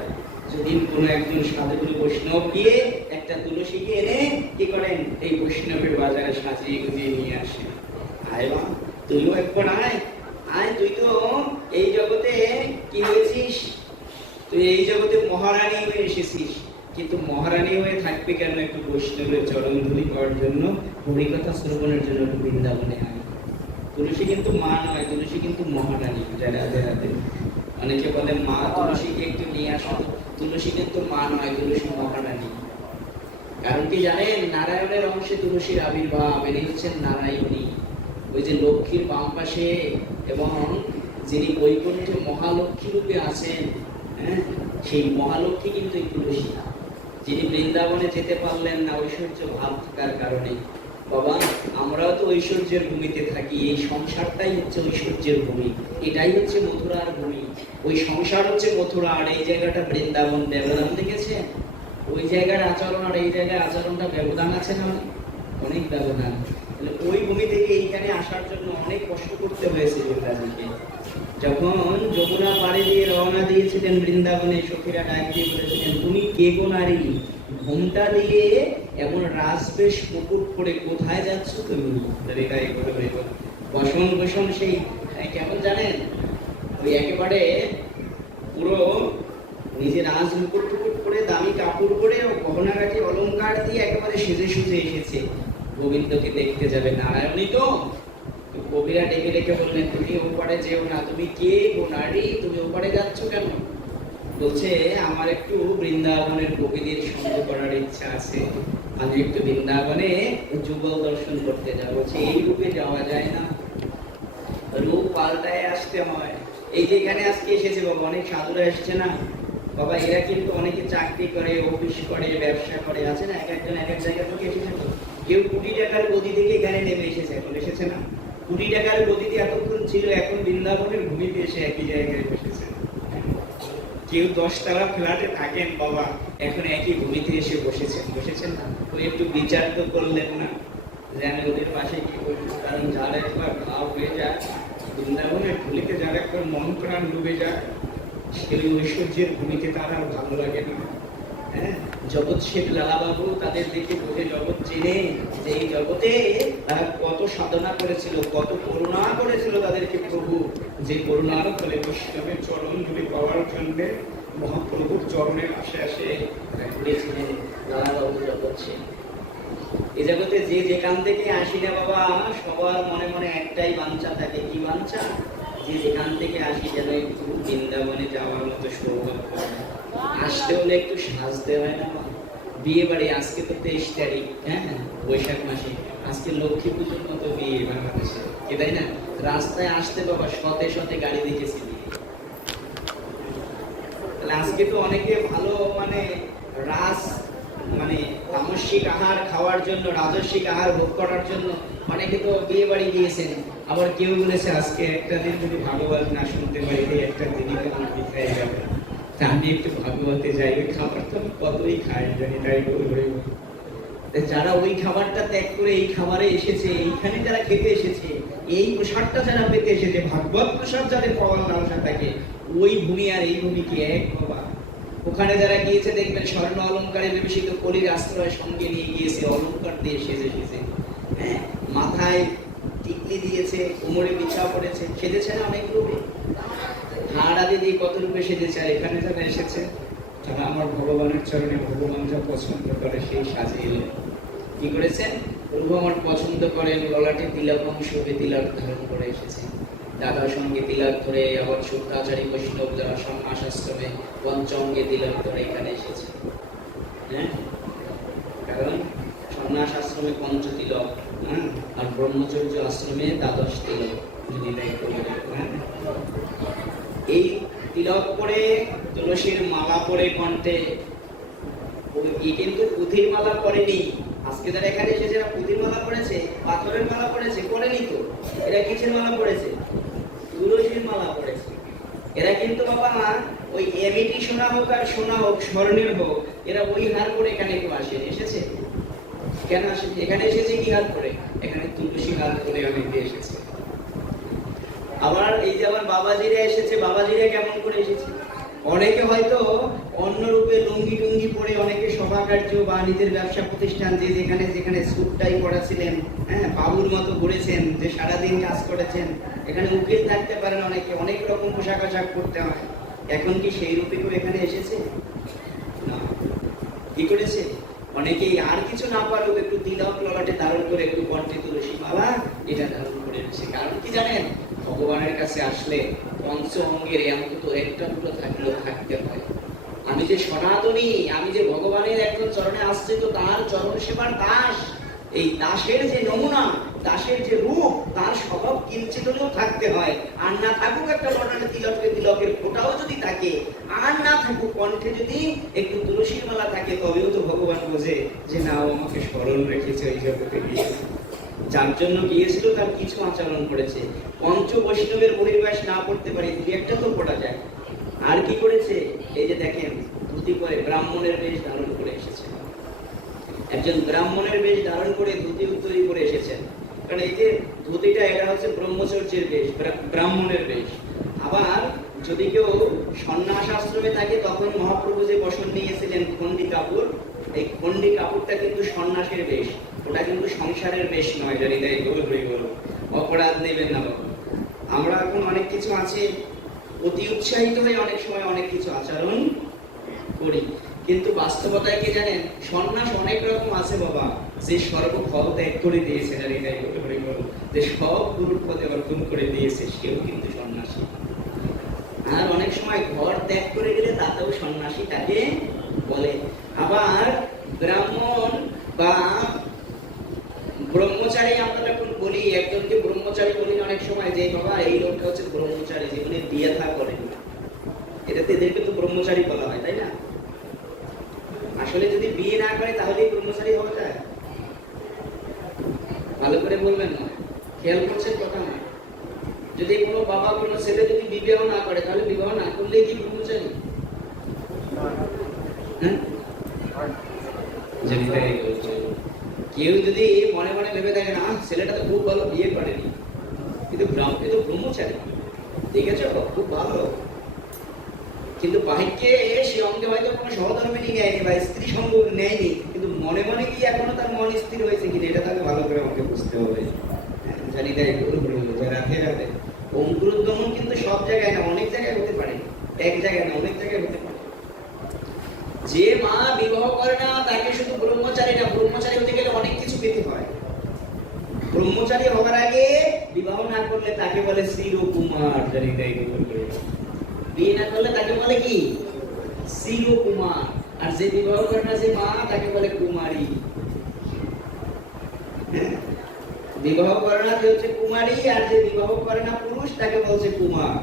যদি কোনো একজন সাধুগুরু বৈষ্ণব গিয়ে একটা তুলসীকে এনে কি করেন, এই বৈষ্ণবের বাজারে সাজিয়ে গুজিয়ে নিয়ে আসে। আয় বা তুইও একবার আয়, আয় তুই তো এই জগতে কি হয়েছিস, তুই এই জগতে মহারানী হয়ে এসেছিস, কিন্তু মহারানী হয়ে থাকবে কেন, একটু বৈষ্ণবের চরণ ধুলি পাওয়ার জন্য, হরিকথা শ্রবণের জন্য একটু বৃন্দাবনে আয়। তুলসী কিন্তু মা নয়, তুলসী কিন্তু মহারানী। রাধে রাধে। অনেকে বলে মা তুলসীকে একটু নিয়ে আসো, তুলসী কিন্তু মা নয়, তুলসী মহারানী। কারণ কি জানেন, নারায়ণের অংশে তুলসীর আবির্ভাব, এটি হচ্ছেন নারায়ণী। ওই যে লক্ষ্মীর বাম পাশে এবং যিনি বৈকুণ্ঠ মহালক্ষ্মী রূপে আছেন, হ্যাঁ, সেই মহালক্ষ্মী কিন্তু এই তুলসী। যিনি বৃন্দাবনে যেতে পারলেন না ঐশ্বর্য ভাব থাকার কারণে। বাবা আমরাও তো ঐশ্বর্যের ভূমিতে থাকি, এই সংসারটাই হচ্ছে ঐশ্বর্যের ভূমি, এটাই হচ্ছে মথুরার ভূমি। ওই সংসার হচ্ছে মথুরা, আর এই জায়গাটা বৃন্দাবন। ব্যবধান দেখেছেন? ওই জায়গার আচরণ আর এই জায়গার আচরণটা ব্যবধান আছে না, অনেক ব্যবধান। ওই ভূমি থেকে এইখানে আসার জন্য অনেক কষ্ট করতে হয়েছে গীতাজিকে। যখন যমুনা পাড়ে দিয়ে রওনা দিয়েছিলেন বৃন্দাবনে, সখীরা ডাক দিয়ে বলেছিলেন তুমি কে গো নারী, ঘোমটা দিয়ে এমন রাজবেশ মুকুট পরে কোথায় যাচ্ছ তুমি? বসন বসন সেই কেমন জানেন, ওই একেবারে পুরো নিজে রাজ মুকুট টুকুট করে দামি কাপড় পরে গহনাগাটি অলংকার দিয়ে একেবারে সেজে সুজে এসেছে গোবিন্দকে দেখতে যাবে। নারায়ণী তো কবিরা ডেকে ডেকে বললেন তুমি ওপারে যেও না, তুমি কে গো নারী, তুমি ওপারে যাচ্ছ কেন? বলছে আমার একটু বৃন্দাবনের কবিদের সঙ্গ করার ইচ্ছা আছে, আমি একটু বৃন্দাবনে যুগল দর্শন করতে যাবো। বলছে এই রূপে যাওয়া যায় না, রূপ পাল্টায় আসতে হয়। এই যে এখানে আজকে এসেছে বাবা, অনেক সাধুরা এসছে না বাবা, এরা কিন্তু অনেকে চাকরি করে, অফিস করে, ব্যবসা করে, আছে না, এক একজন এক এক জায়গা থেকে এসেছে। কেউ কোটি টাকার গদি থেকে এখানে নেমে এসেছে, এখন এসেছে না, কোটি টাকার গদিতে এতক্ষণ ছিল, এখন বৃন্দাবনের ভূমিতে এসে একই জায়গায় বসেছে। কেউ 10 তলা ফ্ল্যাটে থাকেন বাবা, এখন একই ভূমিতে এসে বসেছেন না, তো একটু বিচার তো করলেন না যে আমি ওদের পাশে কি করছি? কারণ যারা একবার ভাব হয়ে যায় বৃন্দাবনের ভূমিতে, যারা একবার মন প্রাণ ডুবে যায়, সেই ঐশ্বর্যের ভূমিতে তার আর ভালো লাগে না। হ্যাঁ, জগৎ শেঠ লালাবাবু তাদের দেখে বোঝে, জগৎ চেনে যে এই জগতে তারা কত সাধনা করেছিল, কত করুণা করেছিল তাদেরকে প্রভু, যে করুণার ফলে বৈষ্ণবের চরণ ধুলি পাওয়ার জন্য মহাপ্রভুর চরণের আশে ঘুরেছিলেন লালাবাবু জগৎ শেঠ। এই জগতে যে যেখান থেকে আসি না বাবা, সবার মনে মনে একটাই বাঞ্ছা থাকে। কি বাঞ্ছা? যে যেখান থেকে আসি যেন একটু বৃন্দাবনে যাওয়ার মতো সৌভাগ্য হয়। আসতে হলে একটু সাজতে হয় না? বিয়ে বাড়ি আজকে তো 23 তারিখ, হ্যাঁ, বৈশাখ মাসে, আজকে লক্ষ্মী পুজোর মতো বিয়ে বাংলাদেশে, কি তাই না? রাস্তায় আসতে বাবা শতে শতে গাড়ি দেখেছি। তাহলে আজকে তো অনেকে ভালো মানে মানে তামসিক আহার খাওয়ার জন্য, রাজস্বিক আহার ভোগ করার জন্য অনেকে তো বিয়ে বাড়ি গিয়েছেন। আবার কেউ বলেছে আজকে একটা দিন যদি ভাগবত না শুনতে পারি, এই একটা দিনই কেমন বিতায় যাবে। তা আমি একটু ভাগবতে যাই, ওই খাবার তো আমি কতই খাই জানি, তাই বলে যারা ওই খাবারটা ত্যাগ করে এই খাবারে এসেছে, এইখানে যারা খেতে এসেছে, এই প্রসাদটা যারা পেতে এসেছে, ভাগবত প্রসাদ যাদের পাওয়ার লালসা থাকে, ওই ভূমি আর এই ভূমি কি এক বাবা? ওখানে যারা গিয়েছে দেখবেন স্বর্ণ অলঙ্কারে বিভূষিত কলির আশ্রয় সঙ্গে নিয়ে গিয়েছে, অলঙ্কার দিয়ে সেজেছে, হ্যাঁ, মাথায় টিকলি দিয়েছে, কোমরে বিছা পড়েছে, সেজেছে না অনেক রূপে, হাড় আদি দিয়ে কত রূপে সেজেছে। আর এখানে যারা এসেছে, তারা আমার ভগবানের চরণে ভগবান যা পছন্দ করে সেই সাজিয়ে কি করেছেন, প্রভু আমার পছন্দ করেন, ললাটে তিলক শোভে, তিলক ধারণ করে এসেছে। দাদার সঙ্গে তিলক ধরে, আবার শুদ্ধাচারী বৈষ্ণব যারা সন্ন্যাস আশ্রমে পঞ্চঙ্গে তিলক ধরে এখানে এসেছে। হ্যাঁ, কারণ সন্ন্যাস আশ্রমে পঞ্চ তিলক, হ্যাঁ, আর ব্রহ্মচর্য আশ্রমে দ্বাদশ তিলক যদি দায়িত্ব করে। এই তিলক পরে, তুলসীর মালা পরে কণ্ঠে, কিন্তু পুঁথির মালা পরেনি। আজকে যারা এখানে এসেছে এরা পুঁথির মালা পড়েছে, পাথরের মালা পড়েছে, পড়েনি তো। এরা কিসের মালা পড়েছে? তুলসীর মালা পড়েছে। এরা কিন্তু বাবা ওই এমইটি সোনা হোক আর সোনা হোক, স্বর্ণের হোক, এরা ওই হার করে এখানে কেউ আসে এসেছে? কেন আসে? এখানে এসেছে কি হার করে? এখানে তুলসী হার করে অনেকে এসেছে। আবার এই যে আমার বাবাজিরা এসেছে, বাবাজিরা কেমন করে এসেছে? অনেকে হয়তো অন্য রূপে লুঙ্গি টুঙ্গি পরে, অনেকে সভা কার্য বা নিজের ব্যবসা প্রতিষ্ঠান যে যেখানে যেখানে স্যুটটাই পড়াছিলেন, হ্যাঁ, বাবুর মতো ঘুরেছেন, যে সারাদিন কাজ করেছেন, এখানে উকিল থাকতে পারেন, অনেকে অনেক রকম পোশাক আশাক করতে হয়। এখন কি সেই রূপে করে এখানে এসেছে? না। কি করেছে? অনেকেই আর কিছু না পারুক, একটু তিলক ললাটে ধারণ করে, একটু কণ্ঠে তুলসী মালা এটা ধারণ করে এসেছে। কারণ কি জানেন? ভগবানের কাছে আসলে পঞ্চ অঙ্গের অন্তত একটা দুটো থাকলেও থাকতে হয়। আমি যে সনাতনী, আমি যে ভগবানের একজন চরণে আশ্রিত, তার চরণ সেবার দাস, এই দাসের যে নমুনা, দাসের যে রূপ, তার স্বভাব কিঞ্চিত হলেও থাকতে হয়। আর না থাকুক একটা বর্ণালে তিলকের ফোঁটাও যদি থাকে, আর না থাকুক কণ্ঠে যদি একটু তুলসীর মালা থাকে, তবেও তো ভগবান বোঝে যে না, ও আমাকে স্মরণ রেখেছে, এই জগতে গিয়ে যার জন্য গিয়েছিল তার কিছু আচরণ করেছে। পঞ্চ বৈষ্ণবের বহির্বাস না পড়তে পারি, দুই একটা তো পড়া যায়। আর কি করেছে? এই যে দেখেন, ধুতি পরে ব্রাহ্মণের বেশ ধারণ করে এসেছেন। একজন ব্রাহ্মণের বেশ ধারণ করে ধুতি উত্তরী করে এসেছেন। কারণ এই যে ধুতিটা, এটা হচ্ছে ব্রহ্মচর্যের বেশ, ব্রাহ্মণের বেশ। আবার যদি কেউ সন্ন্যাস আশ্রমে থাকে, তখন মহাপ্রভু যে বসন নিয়েছিলেন খন্ডি কাপড়, এই খন্ডি কাপড়টা কিন্তু সন্ন্যাসের বেশ, ওটা কিন্তু সংসারের বেশ নয়। জানি তাই বলো, অপরাধ নেবেন না বাবা। আমরা এখন অনেক কিছু আছে, অতি উৎসাহিত হয়ে অনেক সময় অনেক কিছু আচরণ করি, কিন্তু বাস্তবতায় কি জানেন? সন্ন্যাস অনেক রকম আছে বাবা, যে সর্বফল ত্যাগ করে দিয়েছে, জানি তাই বলো, যে সব গুরুর পদে অর্পণ করে দিয়েছে, সেও কিন্তু সন্ন্যাসী। আর অনেক সময় ঘর ত্যাগ করে গেলে তাতেও সন্ন্যাসী তাকে বলে। আবার ব্রাহ্মণ বা ব্রহ্মচারী আমরা যখন বলি, একজনকে ব্রহ্মচারী বলি অনেক সময়, যে বাবা এই লোকটা হচ্ছে ব্রহ্মচারী, জীবনে বিয়ে থা করেন না, এটাতে এদেরকে তো ব্রহ্মচারী বলা হয়, তাই না? আসলে যদি বিয়ে না করে তাহলেই ব্রহ্মচারী হওয়া যায়? ভালো করে বলবেন না, খেয়াল করছেন কথা না? যদি কোনো বাবা কোনো ছেলে যদি বিবাহ না করে, তাহলে বিবাহ না করলেই কি ব্রহ্মচারী? হ্যাঁ, কেউ যদি মনে মনে ভেবে থাকে না, ছেলেটা তো খুব ভালো, বিয়ে করেনি, কিন্তু ব্রহ্মচারী, ঠিক আছে, খুব ভালো, কিন্তু বাহিরকে সে অঙ্গে হয়তো কোনো সহধর্মিনী নেয়নি বা স্ত্রী সঙ্গ নেয়নি, কিন্তু মনে মনে কি এখনো তার মন স্থির হয়েছে কিনা, এটা তাকে ভালো করে আমাকে বুঝতে হবে। জানি তাই রাধে রাধে। অঙ্কুরোদ্গমন কিন্তু সব জায়গায় না, অনেক জায়গায় হতে পারে, এক জায়গায় না, অনেক জায়গায় হতে পারে। যে মা বিবাহ করে না তাকে শুধু ব্রহ্মচারী না, ব্রহ্মচারী হতে গেলে অনেক কিছু পেতে হয়। ব্রহ্মচারী হওয়ার আগে বিবাহ না করলে তাকে বলে শিরকুমার, জানি তাই বিয়ে না করলে তাকে বলে কি? শিরকুমার। আর যে বিবাহ করে না, যে মা, তাকে বলে কুমারী। বিবাহ করে না হচ্ছে কুমারী, আর যে বিবাহ করে না পুরুষ, তাকে বলছে কুমার।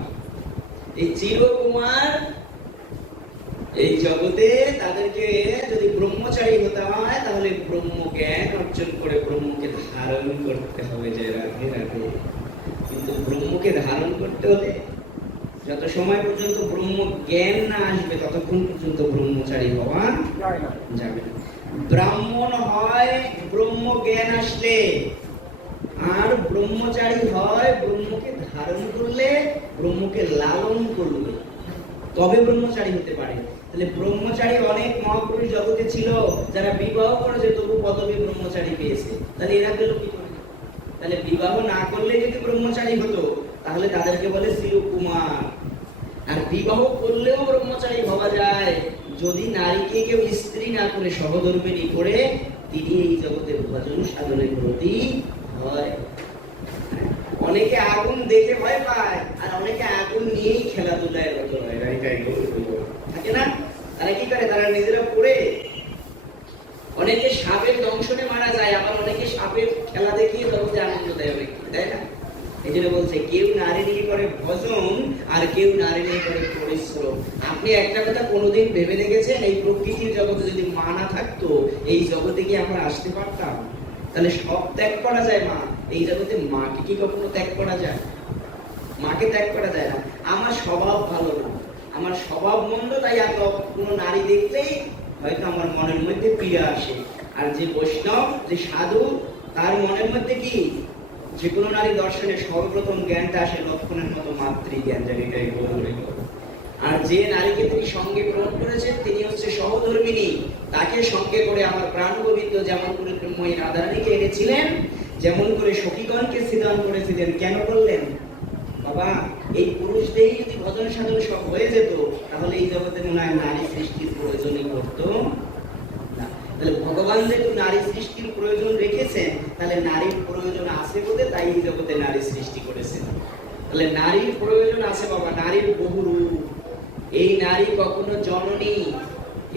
এই চিরকুমার এই জগতে তাদেরকে যদি ব্রহ্মচারী হতে হয় তাহলে ব্রহ্ম জ্ঞান অর্জন করে ব্রহ্মকে ধারণ করতে হবে। যে রাধে রাধে। কিন্তু ব্রহ্মকে ধারণ করতে হলে যত সময় পর্যন্ত ব্রহ্ম জ্ঞান না আসবে ততক্ষণ পর্যন্ত ব্রহ্মচারী হওয়া যাবে না। ব্রাহ্মণ হয় ব্রহ্ম জ্ঞান আসলে, আর ব্রহ্মচারী হয় ব্রহ্মকে ধারণ করলে, ব্রহ্মকে লালন করলে, তবে ব্রহ্মচারী হতে পারে। তাহলে ব্রহ্মচারী অনেক মহাপুরুষ জগতে ছিল যারা বিবাহ করেছে তবু পদবী ব্রহ্মচারী পেয়েছে। তাহলে এরা পেল কি করে? তাহলে বিবাহ না করলে যদি ব্রহ্মচারী হতো তাহলে তাদেরকে বলে শিবকুমার। আর বিবাহ করলেও ব্রহ্মচারী হওয়া যায় যদি নারীকে কেউ স্ত্রী না করে সহধর্মিণী করে তিনি এই জগতে ভজন সাধনের ব্রতী হয়। অনেকে আগুন দেখে ভয় পায় আর অনেকে আগুন নিয়েই খেলাধুলায় রত হয়। থাকে না? তারা কি করে? তারা নিজেরা পড়ে। অনেকে সাপের দংশনে মারা যায়, আবার অনেকে সাপের খেলা দেখিয়ে জগতে আনন্দ দেয় অনেক, তাই না? এই জন্য বলছে কেউ নারী নিয়ে করে ভজন আর কেউ নারী নিয়ে করে পরিশ্রম। আপনি একটা কথা কোনোদিন ভেবে দেখেছেন এই প্রকৃতির জগতে যদি মা না থাকতো এই জগতে কি আমরা আসতে পারতাম? তাহলে সব ত্যাগ করা যায় মা, এই জগতে মাকে কি কখনো ত্যাগ করা যায়? মাকে ত্যাগ করা যায় না। আমার স্বভাব ভালো না, আমার স্বভাব মন্দ, তাই আর কোনো নারী দেখলেই হয়তো আমার মনের মধ্যে পীড়া আসে। আর যে বৈষ্ণব, যে সাধু, তার মনের মধ্যে কি যে কোনো নারী দর্শনে সর্বপ্রথম জ্ঞানটা আসে লক্ষণের মতো মাতৃ জ্ঞান, জায়গাটাই বলে। আর যে নারীকে তিনি সঙ্গে গ্রহণ করেছেন তিনি হচ্ছে সহধর্মিণী। তাকে সঙ্গে করে আমার প্রাণ গোবিন্দ যেমন করে ব্রহ্মী রাধারানীকে এনেছিলেন, যেমন করে সখীগণকে স্থিতন করেছিলেন। কেন বললেন? বাবা, এই পুরুষদেরই যদি ভজন সাধন সব হয়ে যেত তাহলে এই জগতে মনে হয় নারী সৃষ্টির প্রয়োজনই পড়তো না। তাহলে ভগবান যেহেতু নারী সৃষ্টির প্রয়োজন রেখেছেন, তাহলে নারীর প্রয়োজন আছে বলে তাই এই জগতে নারী সৃষ্টি করেছেন। তাহলে নারীর প্রয়োজন আছে বাবা। নারীর বহু রূপ। এই নারী কখনো জননী,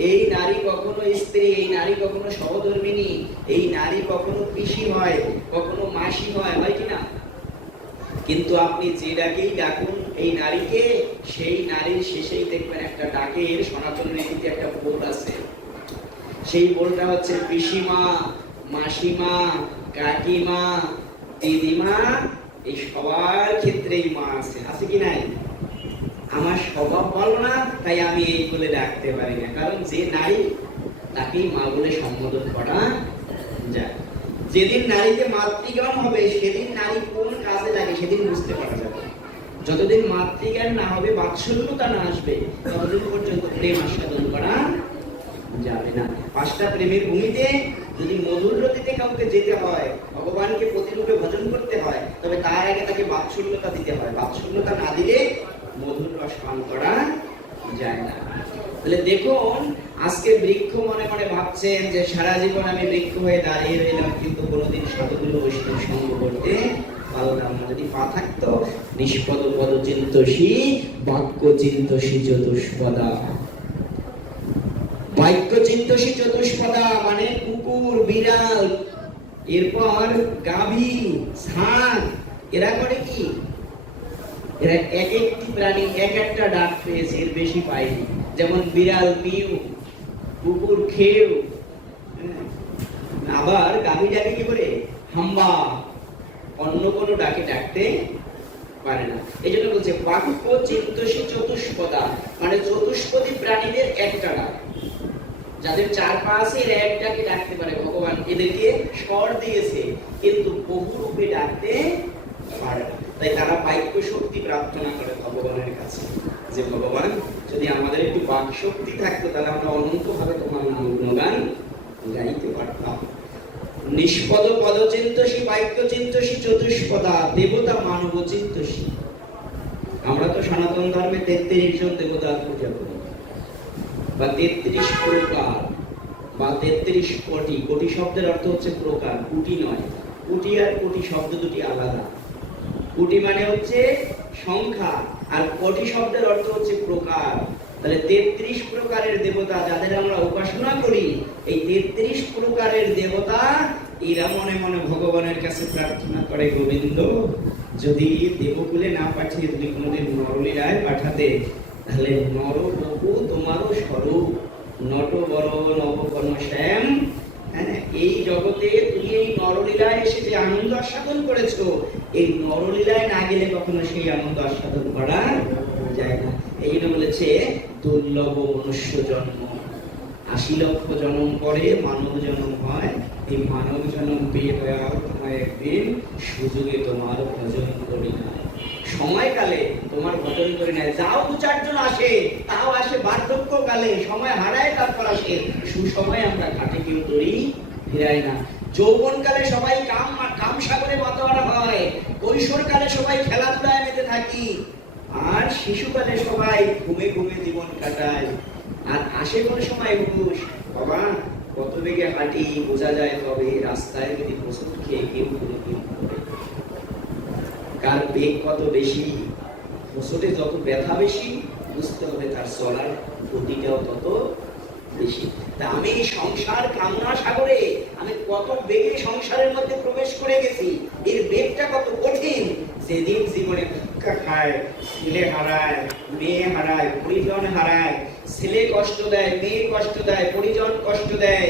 এই নারী কখনো স্ত্রী, এই নারী কখনো সহধর্মিণী, এই নারী কখনো পিসি হয়, কখনো মাসি হয়, হয় কিনা? কিন্তু আপনি যে ডাকেই ডাকুন এই নারীকে, সেই নারীর শেষেই দেখবেন একটা ডাকের সনাতন রীতিতে একটা বোল আছে। সেই বোলটা হচ্ছে পিসিমা, মাসিমা, কাকিমা, দিদিমা। এই সবার ক্ষেত্রেই মা আছে, আছে কি নাই? আমার স্বভাব ভালো না তাই আমি এই বলে ডাকতে পারি না, কারণ যে নারী তাকেই মা বলে সম্বোধন করা যায়। যেদিন নারীতে মাতৃজ্ঞান হবে সেদিন নারী কোন কাজে লাগে সেদিন বুঝতে পারা যাবে। যতদিন মাতৃজ্ঞান না হবে, বাৎসল্যতা না আসবে, ততদিন পর্যন্ত প্রেম আস্বাদন করা যাবে না। পাঁচটা প্রেমের ভূমিতে যদি মধুর রতিতে কাউকে যেতে হয়, ভগবানকে প্রতিরূপে ভজন করতে হয়, তবে তার আগে তাকে বাৎসল্যতা দিতে হয়। বাৎসল্যতা না দিলে মধুর রস পান করা যায় না। তাহলে দেখুন, আজকে বৃক্ষ মনে মনে ভাবছেন যে সারা জীবন আমি বৃক্ষ হয়ে দাঁড়িয়ে রইলাম, কিন্তু কোনোদিন সাধুগুলো বৈষ্ণব সঙ্গ করতে পারলাম না। যদি পা থাকতো, নিষ্পদ পদ চিন্তসী, বাক্য চিন্তসী চতুষ্পদা। বাক্য চিন্তসী চতুষ্পদা মানে কুকুর, বিড়াল, এরপর গাভী, ষাঁড়, এরা করে কি? এরা এক একটি প্রাণী এক একটা ডাক পেয়েছে, এর বেশি পায়নি। যেমন বিড়াল মিউ, কুকুর খেউ, আবার গাভী ডাকে কি করে? হাম্বা। অন্য কোনো ডাকে ডাকতে পারে না। এই জন্য বলছে বাক্য চিন্তসী চতুষ্পদা, মানে চতুষ্পদী প্রাণীদের একটা ডাক। যাদের চার পা আছে এরা এক ডাকে ডাকতে পারে। ভগবান এদেরকে স্বর দিয়েছে, কিন্তু বহু রূপে ডাকতে পারে না। তাই তারা বাক্য শক্তি প্রার্থনা করে ভগবানের কাছে, যে ভগবান যদি আমাদের একটু বাক শক্তি থাকতো তাহলে আমরা অনন্তভাবে তোমার গুণগান গাইতে পারতাম। নিষ্পদ পদ চিন্তসী, বাক্য চিন্তসী চতুষ্পদা, দেবতা মানব চিন্তসী। আমরা তো সনাতন ধর্মে 33 জন দেবতার পূজা করি, বা 33 প্রকার, বা 33 কোটি। কোটি শব্দের অর্থ হচ্ছে প্রকার, কোটি নয়। কোটি আর কোটি শব্দ দুটি আলাদা। কোটি মানে হচ্ছে সংখ্যা, আর কোটি শব্দের অর্থ হচ্ছে প্রকার। তাহলে 33 প্রকারের দেবতা যাদের আমরা উপাসনা করি, এই 33 প্রকারের দেবতা এরা মনে মনে ভগবানের কাছে প্রার্থনা করে, গোবিন্দ যদি দেবকুলে না পাঠিয়ে তুমি কোনোদিন নরলীলায় পাঠাতে, তাহলে নর বপু তোমারও স্বরূপ, নট বড় নবকন শ্যাম। হ্যাঁ, এই জগতে তুমি এই নরলীলায় এসে যে আনন্দ আস্বাদন করেছো, এই নরলীলায় না গেলে কখনো সেই আনন্দ আস্বাদন করা যায় না। এই জন্য বলেছে দুর্লভ মনুষ্য জন্ম, ৮০ লক্ষ জন্ম পরে মানব জন্ম হয়। এই মানব জন্ম পেয়ে দেওয়ার তোমার একদিন সুযোগে তোমার ভজন করি না, সময়কালে তোমার ভজন করি না। যাও ২-৪ জন আসে, তাও আসে বার্ধক্যকালে, সময় হারায় তারপর আসে। সুসময় আমরা ঘাটে কেউ তরি ফিরাই না। যৌবনকালে সবাই কাম সাগরে মাতোয়ারা হয়, কৈশোরকালে সবাই খেলাধুলায় মেতে থাকি, আর শিশুকালে সবাই ঘুমে ঘুমে জীবন কাটায়। আর আসে কোন সময় হুশ, বাবা কত বেগে হাঁটি বোঝা যায় তবে রাস্তায় যদি প্রস্তুত খেয়ে কেউ করে কার বেগ কত বেশি, হোঁচটে যত ব্যথা বেশি, বুঝতে হবে তার চলার গতিটাও তত বেশি। তা আমি সংসার কামনা সাগরে আমি কত বেগে সংসারের মধ্যে প্রবেশ করে গেছি, এর বেগটা কত কঠিন। যেদিন জীবনে ধাক্কা খায়, ছেলে হারায়, মেয়ে হারায়, পরিজন হারায়, ছেলে কষ্ট দেয়, মেয়ে কষ্ট দেয়, পরিজন কষ্ট দেয়,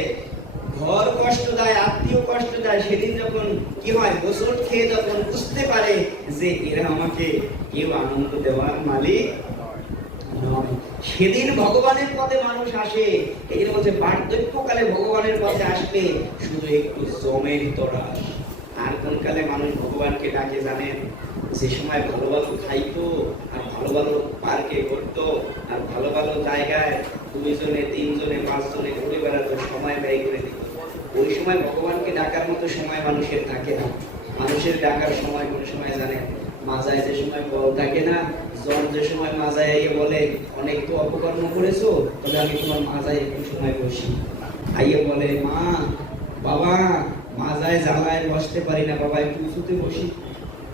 ঘর কষ্ট দেয়, আত্মীয় কষ্ট দেয়, সেদিন যখন কি হয়, গোসল খেয়ে যখন বুঝতে পারে যে এরা আমাকে কেউ আনন্দ দেওয়ার মালিক নয়, সেদিন ভগবানের পথে মানুষ আসে। এই জন্য বলছে বার্ধক্যকালে ভগবানের পথে আসলে শুধু একটু জমের তরাস। আর কোন কালে মানুষ ভগবানকে ডাকে জানেন? যে সময় ভালো ভালো খাইতো, আর ভালো ভালো পার্কে ঘুরতো, আর ভালো ভালো জায়গায় ২ জনে ৩ জনে ৫ জনে ঘুরে বেড়াতো, সময় ব্যয় করে দিত। ওই সময় ভগবানকে ডাকার মতো সময় মানুষের থাকে না। মানুষের ডাকার সময় কোন সময় জানেন? মাজায় যে সময় বল থাকে না, জন যে সময় মাজায় আইয়ে বলে অনেক তো অপকর্ম করেছো, তবে আমি তোমার মাজায় একটু সময় বসি। আইয়ে বলে মা বাবা মাজায় জ্বালায় বসতে পারি না, বাবা একটু উঁচুতে বসি।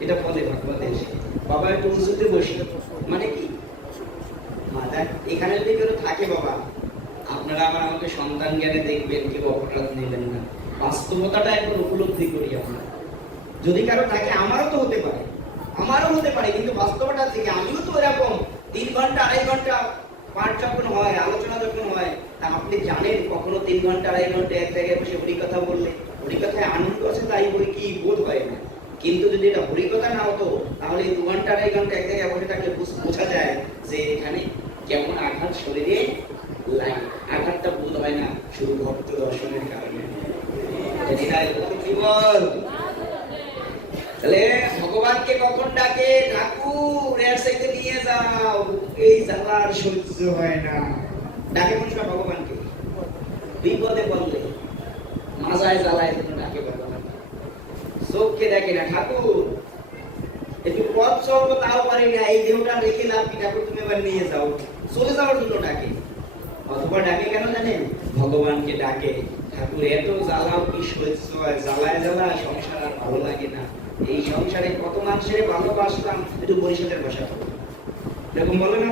এটা বলে ভাগবতে এসে, বাবা একটু উঁচুতে বসি। মানে কি, মাজায় এখানে যদি কেউ থাকে, বাবা আপনারা আমার আমাকে সন্তান জ্ঞানে দেখবেন, কেউ অপরাধ নেবেন না। বাস্তবতাটা এখন উপলব্ধি করি আমরা। যদি কারো থাকে, আমারও তো হতে পারে, আমারও হতে পারে, কিন্তু বাস্তবতা থেকে আমিও তো এরকম ৩ ঘন্টা ২.৫ ঘন্টা পাঠ যখন হয়, আলোচনা যখন হয়, তা আপনি জানেন কখনো ৩ ঘন্টা ২.৫ ঘন্টা এক জায়গায় বসে হরিকথা বললে হরিকথায় আনন্দ আছে, তাই বই কি বোধ হয় না। কিন্তু যদি এটা হরিকথা না হতো, তাহলে ২ ঘন্টা ২.৫ ঘন্টা এক জায়গায় বসে থাকলে বোঝা যায় যে এখানে কেমন আঘাত শরীরে লাগে। আঘাতটা বোধ হয় না শুধু ভক্ত দর্শনের কারণে। তাহলে ভগবানকে কখন ডাকে? ঠাকুর এর সাথে নিয়ে যাও, এই জ্বালার সহ্য হয় না। ডাকে কোন সময় ভগবানকে? বিপদে বললে, মাজায় জ্বালায় ডাকে ভগবানকে। চোখকে ডাকে না, ঠাকুর একটু পথ চলবো তাও পারি না, এই দেহটা রেখে লাভ কি, ঠাকুর তুমি এবার নিয়ে যাও। চলে যাওয়ার জন্য ডাকে। অথবা ডাকে কেন জানেন? ভগবানকে ডাকে ঠাকুর এত জ্বালাও কি সহ্য হয়, জ্বালায় জ্বালায় সংসার আর ভালো লাগে না। এই সংসারে কত মানুষের ভালোবাসলাম, একটু পরিষদের ভাষা এরকম বলে না,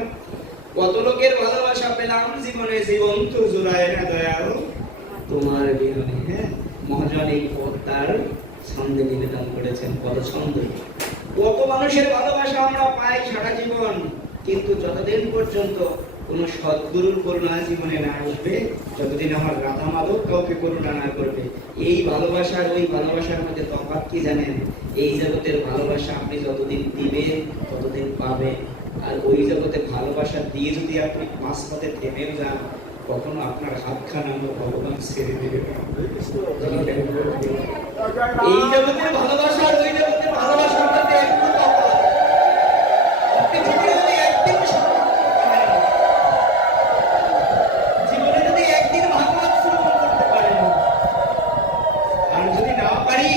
কত লোকের ভালোবাসা পেলাম জীবনে, জীবন তো জোড়ায় না দয়াল তোমার বিহনে। হ্যাঁ, মহাজন এই তার ছন্দে নিবেদন করেছেন, কত ছন্দ। কত মানুষের ভালোবাসা আমরা পাই সারা জীবন, কিন্তু যতদিন পর্যন্ত কোন সদ্গুরুর করুণা জীবনে না আসবে, যতদিন আমার রাধা মাধব কাউকে করুণা না করবে। এই ভালোবাসার ওই ভালোবাসার মধ্যে তফাৎ কি জানেন? এই জগতের ভালোবাসা আপনি যতদিন দিবেন ততদিন পাবেন, আর ওই জগতে ভালোবাসা দিয়ে যদি আপনি মাঝপথে থেমেও যান, কখনো আপনার হাতখানা ভগবান ছেড়ে দেবে না। এই জগতের ভালোবাসা আর ওই জগতের ভালোবাসার মধ্যে একটু তফাৎ। আপনি জীবনে যদি একদিন ভাগবত শ্রবণ করতে পারেন, আর যদি না পারি,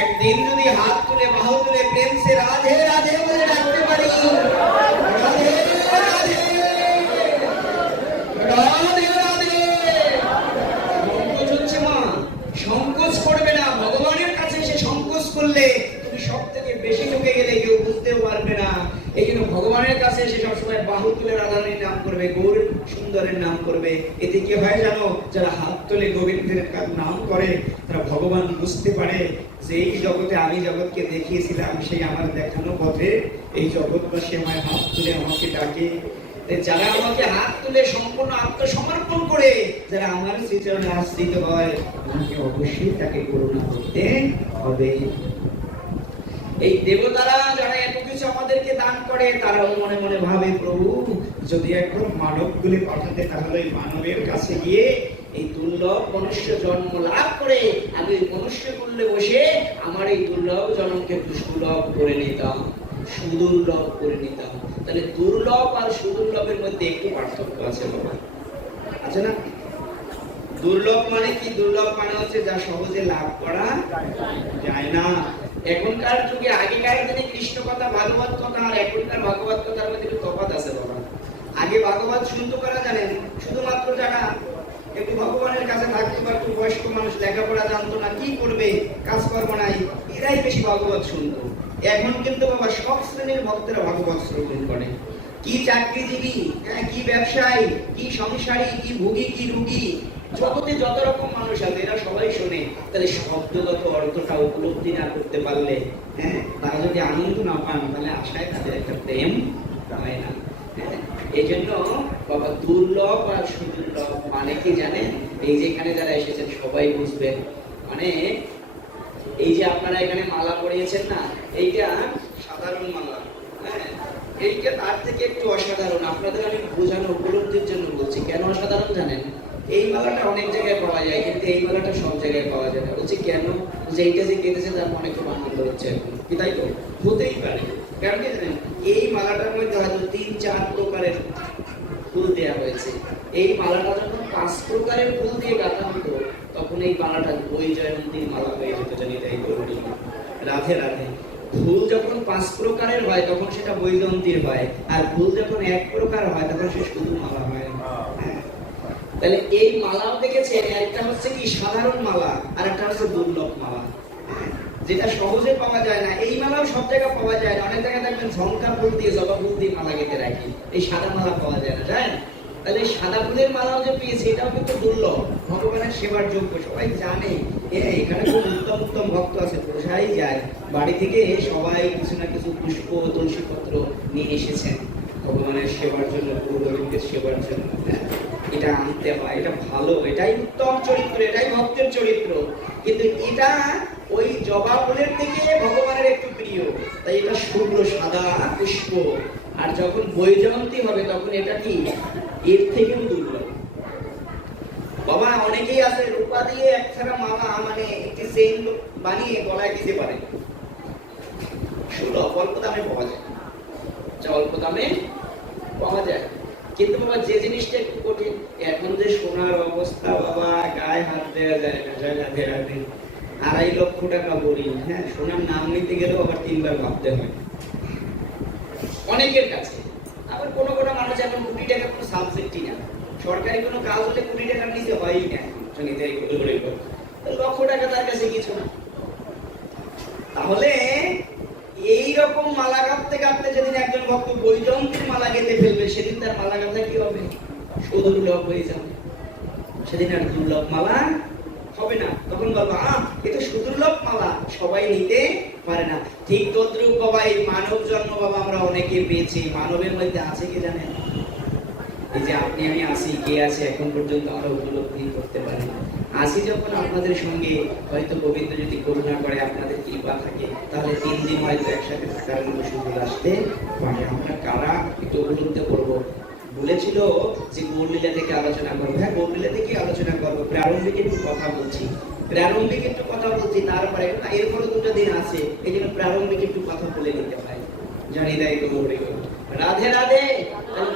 একদিন যদি হাত তুলে বাহু তুলে প্রেম সে রাধে রাধে বলে ডাকতে পারি, রাধে রাধে রাধে রাধে। সংকোচ হচ্ছে মা, সংকোচ করবে না। ভগবানের কাছে এসে সংকোচ করলে তুমি সব থেকে এতে কি হয় জানো, যারা হাত তোলে গোবিন্দের নাম করে তারা ভগবান বুঝতে পারে যে এই জগতে আমি জগৎকে দেখিয়েছিলাম, সেই আমার দেখানো পথে এই জগৎবাসী আমায় হাত তুলে আমাকে ডাকে। যারা আমাকে হাত তুলে সম্পূর্ণ আত্মসমর্পণ করে যারা আমার শ্রীচরণে আশ্রিত হয়, আমাকে অবশ্যই তাকে করুণা করতে হবে। এই দেবতারা যারা এত কিছু আমাদেরকে দান করে, তারাও মনে মনে ভাবে, প্রভু যদি একবার মানব গুলি পাঠাতে, তাহলে ওই মানবের কাছে গিয়ে এই দুর্লভ মনুষ্য জন্ম লাভ করে আমি ওই মনুষ্য কুলে বসে আমার এই দুর্লভ জন্মকে সুলভ করে নিতাম, সুদুর্লভ করে নিতাম। তাহলে দুর্লভ আর সুদুর্লভের মধ্যে একটু পার্থক্য আছে বাবা, আছে না? দুর্লভ মানে কি? দুর্লভ মানে হচ্ছে যা সহজে লাভ করা যায় না। এখনকার যুগে, আগেকার দিনে কৃষ্ণ কথা, ভাগবত কথা আর এখনকার ভাগবত কথার মধ্যে একটু তফাৎ আছে বাবা। আগে ভাগবত শুনতে করা জানেন শুধুমাত্র যারা একটু ভগবানের কাছে থাকতে বা একটু বয়স্ক মানুষ, লেখাপড়া জানতো না, কি করবে, কাজকর্ম নাই, এরাই বেশি ভাগবত শুনতো। এখন কিন্তু বাবা সব শ্রেণীর ভক্তরা ভাগবত শ্রবণ করে। কি চাকরিজীবী, কি ব্যবসায়ী, কি সংসারী, কি ভোগী, কি রোগী, জগতে যত রকম মানুষ আছে এরা সবাই শোনে। তাহলে শব্দগত অর্থটা উপলব্ধি না করতে পারলে, তারা যদি আনন্দ না পান, তাহলে আশায় তাদের একটা প্রেম হয় না। এই জন্য বাবা দুর্লভ আর সুদুর্লভ মানে কি জানেন? এই যে এখানে যারা এসেছেন সবাই বুঝবেন। মানে এই যে আপনারা এখানে মালা পরিয়েছেন না, এইটা সাধারণ মালা, এইটা তার থেকে একটু অসাধারণ। আপনাদের আমি বোঝানো উপলব্ধির জন্য বলছি। কেন অসাধারণ জানেন? এই মালাটা অনেক জায়গায় পাওয়া যায়, কিন্তু এই মালাটা সব জায়গায় পাওয়া যায় না। বলছি কেন? যে এইটা যে কেটেছে তার অনেক খুব আনন্দ হচ্ছে এখন, কি তাই তো? হতেই পারে। কারণ কি জানেন, এই মালাটার মধ্যে হয়তো 3-4 প্রকারের ফুল দেওয়া হয়েছে। এই মালাটা যখন 5 প্রকারের ফুল দিয়ে গাঁথা হতো, তখন এই মালাটা বৈজয়ন্তীর মালা হয়ে যেত। জানি তাই তো? রাধে রাধে। ফুল যখন 5 প্রকারের হয় তখন সেটা বৈজয়ন্তীর হয়, আর ফুল যখন 1 প্রকার হয় তখন সে শুধু মালা হয়। তাহলে এই মালাও দেখেছেন, একটা হচ্ছে কি সাধারণ মালা, আর একটা হচ্ছে দুর্লভ মালা, যেটা সহজে পাওয়া যায় না। এই মালাও সব জায়গায় পাওয়া যায় না। অনেক জায়গায় দেখবেন ঝঙ্কা ফুল দিয়ে, জবা ফুল দিয়ে মালা গেঁথে রাখি, এই সাদা মালা পাওয়া যায় না, যায় না? তাহলে সাদা ফুলের মালাও যে পেয়েছে, এটাও কিন্তু দুর্লভ, ভগবানের সেবার যোগ্য। সবাই জানে এখানে খুব উত্তম উত্তম ভক্ত আছে, বোঝাই যায়। বাড়ি থেকে সবাই কিছু না কিছু পুষ্প, তুলসী পত্র নিয়ে এসেছেন ভগবানের সেবার জন্য, গুরুদেবের সেবার জন্য। এটা আনতে হয়, এটা ভালো, এটাই উত্তম চরিত্র, এটাই ভক্তের চরিত্র। কিন্তু এটা ওই জবা ফুলের থেকে ভগবানের একটু প্রিয়, তাই এটা শুভ্র সাদা পুষ্প। আর যখন বৈজয়ন্তী হবে তখন এটা কি এর থেকেও দুর্লভ বাবা। অনেকেই আছে রূপা দিয়ে একছাড়া মালা, মানে একটি চেইন বানিয়ে গলায় দিতে পারে, সুলভ, অল্প দামে পাওয়া যায়, অল্প দামে পাওয়া যায়। কিন্তু বাবা যে জিনিসটা একটু কঠিন, এখন যে সোনার অবস্থা বাবা, গায়ে হাত দেওয়া যায় না। জয় রাধে রাধে। 2.5 লক্ষ টাকা বলি, সোনার নাম নিতে গেলেও আবার 3 বার ভাবতে হয় অনেকের কাছে। আবার কোনো কোনো মানুষ এখন 2 কোটি টাকা কোনো সাবজেক্টই না, সরকারি কোনো কাজ হলে 2 কোটি টাকা নিতে হয়ই না। লক্ষ টাকা তার কাছে কিছু না। তাহলে এই রকম মালা গাঁথতে গাঁথতে যেদিন একজন ভক্ত বৈজয়ন্তীর মালা গেঁথে ফেলবে, সেদিন তার মালা গাঁথা কি হবে? সুদুর্লভ হয়ে যাবে। সেদিন আর দুর্লভ মালা হবে না। তখন বলবো এ তো সুদুর্লভ মালা, সবাই নিতে পারে না। ঠিক তদ্রুপ বাবা এই মানব জন্ম বাবা আমরা অনেকে পেয়েছি। মানবের মধ্যে আছে কি জানেন? এই যে আপনি আমি আসি, কে আছে এখন পর্যন্ত আমরা উপলব্ধি করতে পারি না। আসি যখন আপনাদের সঙ্গে, হয়তো গোবিন্দ যদি করুণা করে, আপনাদের কৃপা থাকে, তাহলে 3 দিন হয়তো একসাথে থাকার জন্য সুযোগ আসতে পারে। আমরা কারা একটু উপলব্ধি করবো। বলেছিল যে গৌরলীলা থেকে আলোচনা করবো, গৌরলীলা থেকে আলোচনা করবো। প্রারম্ভিক একটু কথা বলছি, তারপরে এরপরে 2টা দিন আছে, এই জন্য প্রারম্ভিক একটু কথা বলে নিতে হয়। জানি তাই তো রাধে রাধে।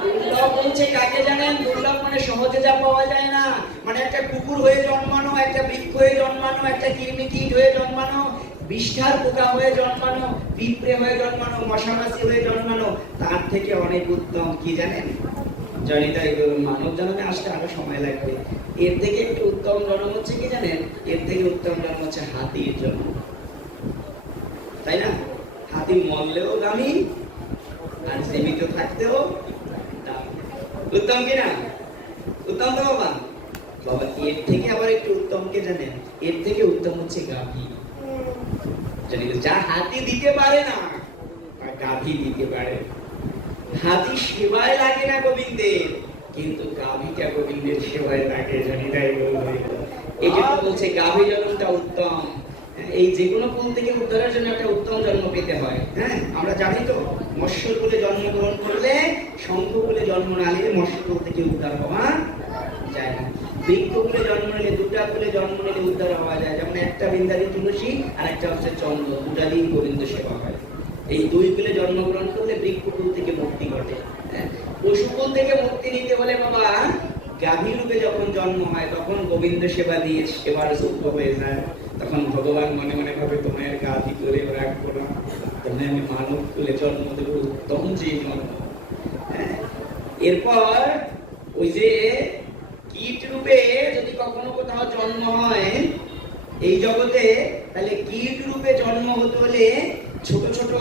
দুর্লভ বলছে কাকে জানেন? দুর্লভ মানে সহজে যা পাওয়া যায় না। মানে একটা কুকুর হয়ে জন্মানো, একটা বৃক্ষ হয়ে জন্মানো, একটা কীট হয়ে জন্মানো, বিষ্ঠার পোকা হয়ে জন্মানো, পিঁপড়ে হয়ে জন্মানো, মশামাছি হয়ে জন্মানো, তার থেকে অনেক উত্তম কি জানেন? জানি তাই মানব জন্মে আসতে আরো সময় লাগবে। এর থেকে একটু উত্তম জন্ম হচ্ছে কি জানেন? এর থেকে উত্তম জন্ম হচ্ছে হাতির জন্ম, তাই না? হাতি মরলেও দামি, আর জীবিত থাকতেও দামি। উত্তম কিনা? উত্তম তো বাবা? বাবা এর থেকে আবার একটু উত্তম কে জানেন? এর থেকে উত্তম হচ্ছে গাভী। জানি তো, যা হাতি দিতে পারে না আর গাভী দিতে পারে। হাতি সেবায় লাগে না গোবিন্দের, কিন্তু গাভীটা গোবিন্দের সেবায় লাগে। জানি তাই বলবো, এই জন্য বলছে গাভী জন্মটা উত্তম। এই যে কোনো কুল থেকে উদ্ধারের জন্য একটা উত্তম জন্ম পেতে হয়। হ্যাঁ, আমরা জানি তো মৎস্য কুলে জন্মগ্রহণ করলে, শঙ্খ কুলে জন্ম না নিলে মৎস্য কুল থেকে উদ্ধার হওয়া যায় না। বৃক্ষ কুলে জন্ম নিলে, দুটা কুলে জন্ম নিলে উদ্ধার হওয়া যায়। যেমন একটা বৃন্দাদি তুলসী আর একটা হচ্ছে চন্দ্র, দুটা দিন গোবিন্দ সেবা হয়। এই দুই কুলে জন্মগ্রহণ করলে বৃক্ষ কুল থেকে মুক্তি ঘটে। পশু কুল থেকে মুক্তি নিতে হলে বাবা গাভী রূপে যখন জন্ম হয় তখন গোবিন্দ সেবা দিয়ে সেবার যোগ্য হয়ে যায়। তখন ভগবান মনে মনে ভাবে তোমার গাভী করে রাখবো না, তুমি আমি মানব কুলে জন্ম দেবো, উত্তম যে জন্ম। এরপর ওই যে কীট রূপে যদি কখনো কোথাও জন্ম হয় এই জগতে, তাহলে কীট রূপে জন্ম হতে হলে ছোট ছোট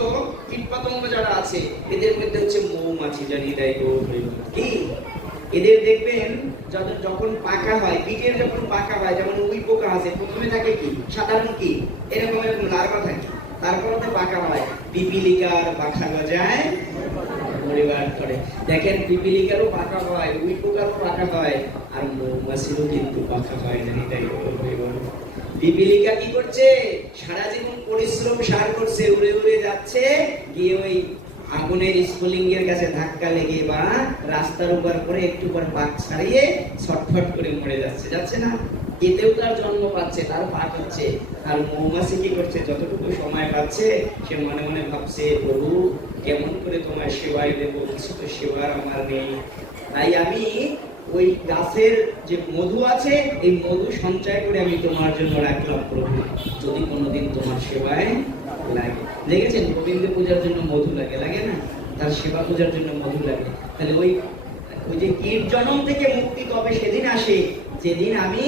কীট পতঙ্গ যারা আছে এদের মধ্যে হচ্ছে মৌমাছি। জানি তাই কি এদের দেখবেন যখন পাকা হয়, কীটের যখন পাকা হয়, যেমন উই পোকা আছে, প্রথমে থাকে কি সাধারণ কি এরকম এরকম লার্ভা থাকে, তারপর তো পাকা হয়। পিপিলিকার পাখা গজায় পরিবার করে। দেখেন পিপিলিকারও পাকা হয়, উই পোকারও পাকা হয়, আর মৌমাছিরও কিন্তু পাকা হয়। জানি তাই পিপিলিকা কি করছে? সারা জীবন পরিশ্রম সার করছে, উড়ে উড়ে যাচ্ছে, গিয়ে ওই আগুনের স্ফুলিঙ্গের কাছে ধাক্কা লেগে বা রাস্তার উপর করে একটু পর পাক ছাড়িয়ে ছটফট করে মরে যাচ্ছে, যাচ্ছে না? এতেও তার জন্ম পাচ্ছে, তার পাক হচ্ছে। আর মৌমাছি কি করছে? যতটুকু সময় পাচ্ছে সে মনে মনে ভাবছে, প্রভু কেমন করে তোমার সেবায় দেবো, কিছু তো সেবার আমার নেই, তাই আমি ওই গাছের যে মধু আছে এই মধু সঞ্চয় করে আমি তোমার জন্য রাখলাম প্রভু, যদি কোনোদিন তোমার সেবায় লাগে। দেখেছেন গোবিন্দ পূজার জন্য মধু লাগে, লাগে না? তার সেবা পূজার জন্য মধু লাগে। তাহলে ওই যে কীট জন্ম থেকে মুক্তি কবে সেদিন আসে, যেদিন আমি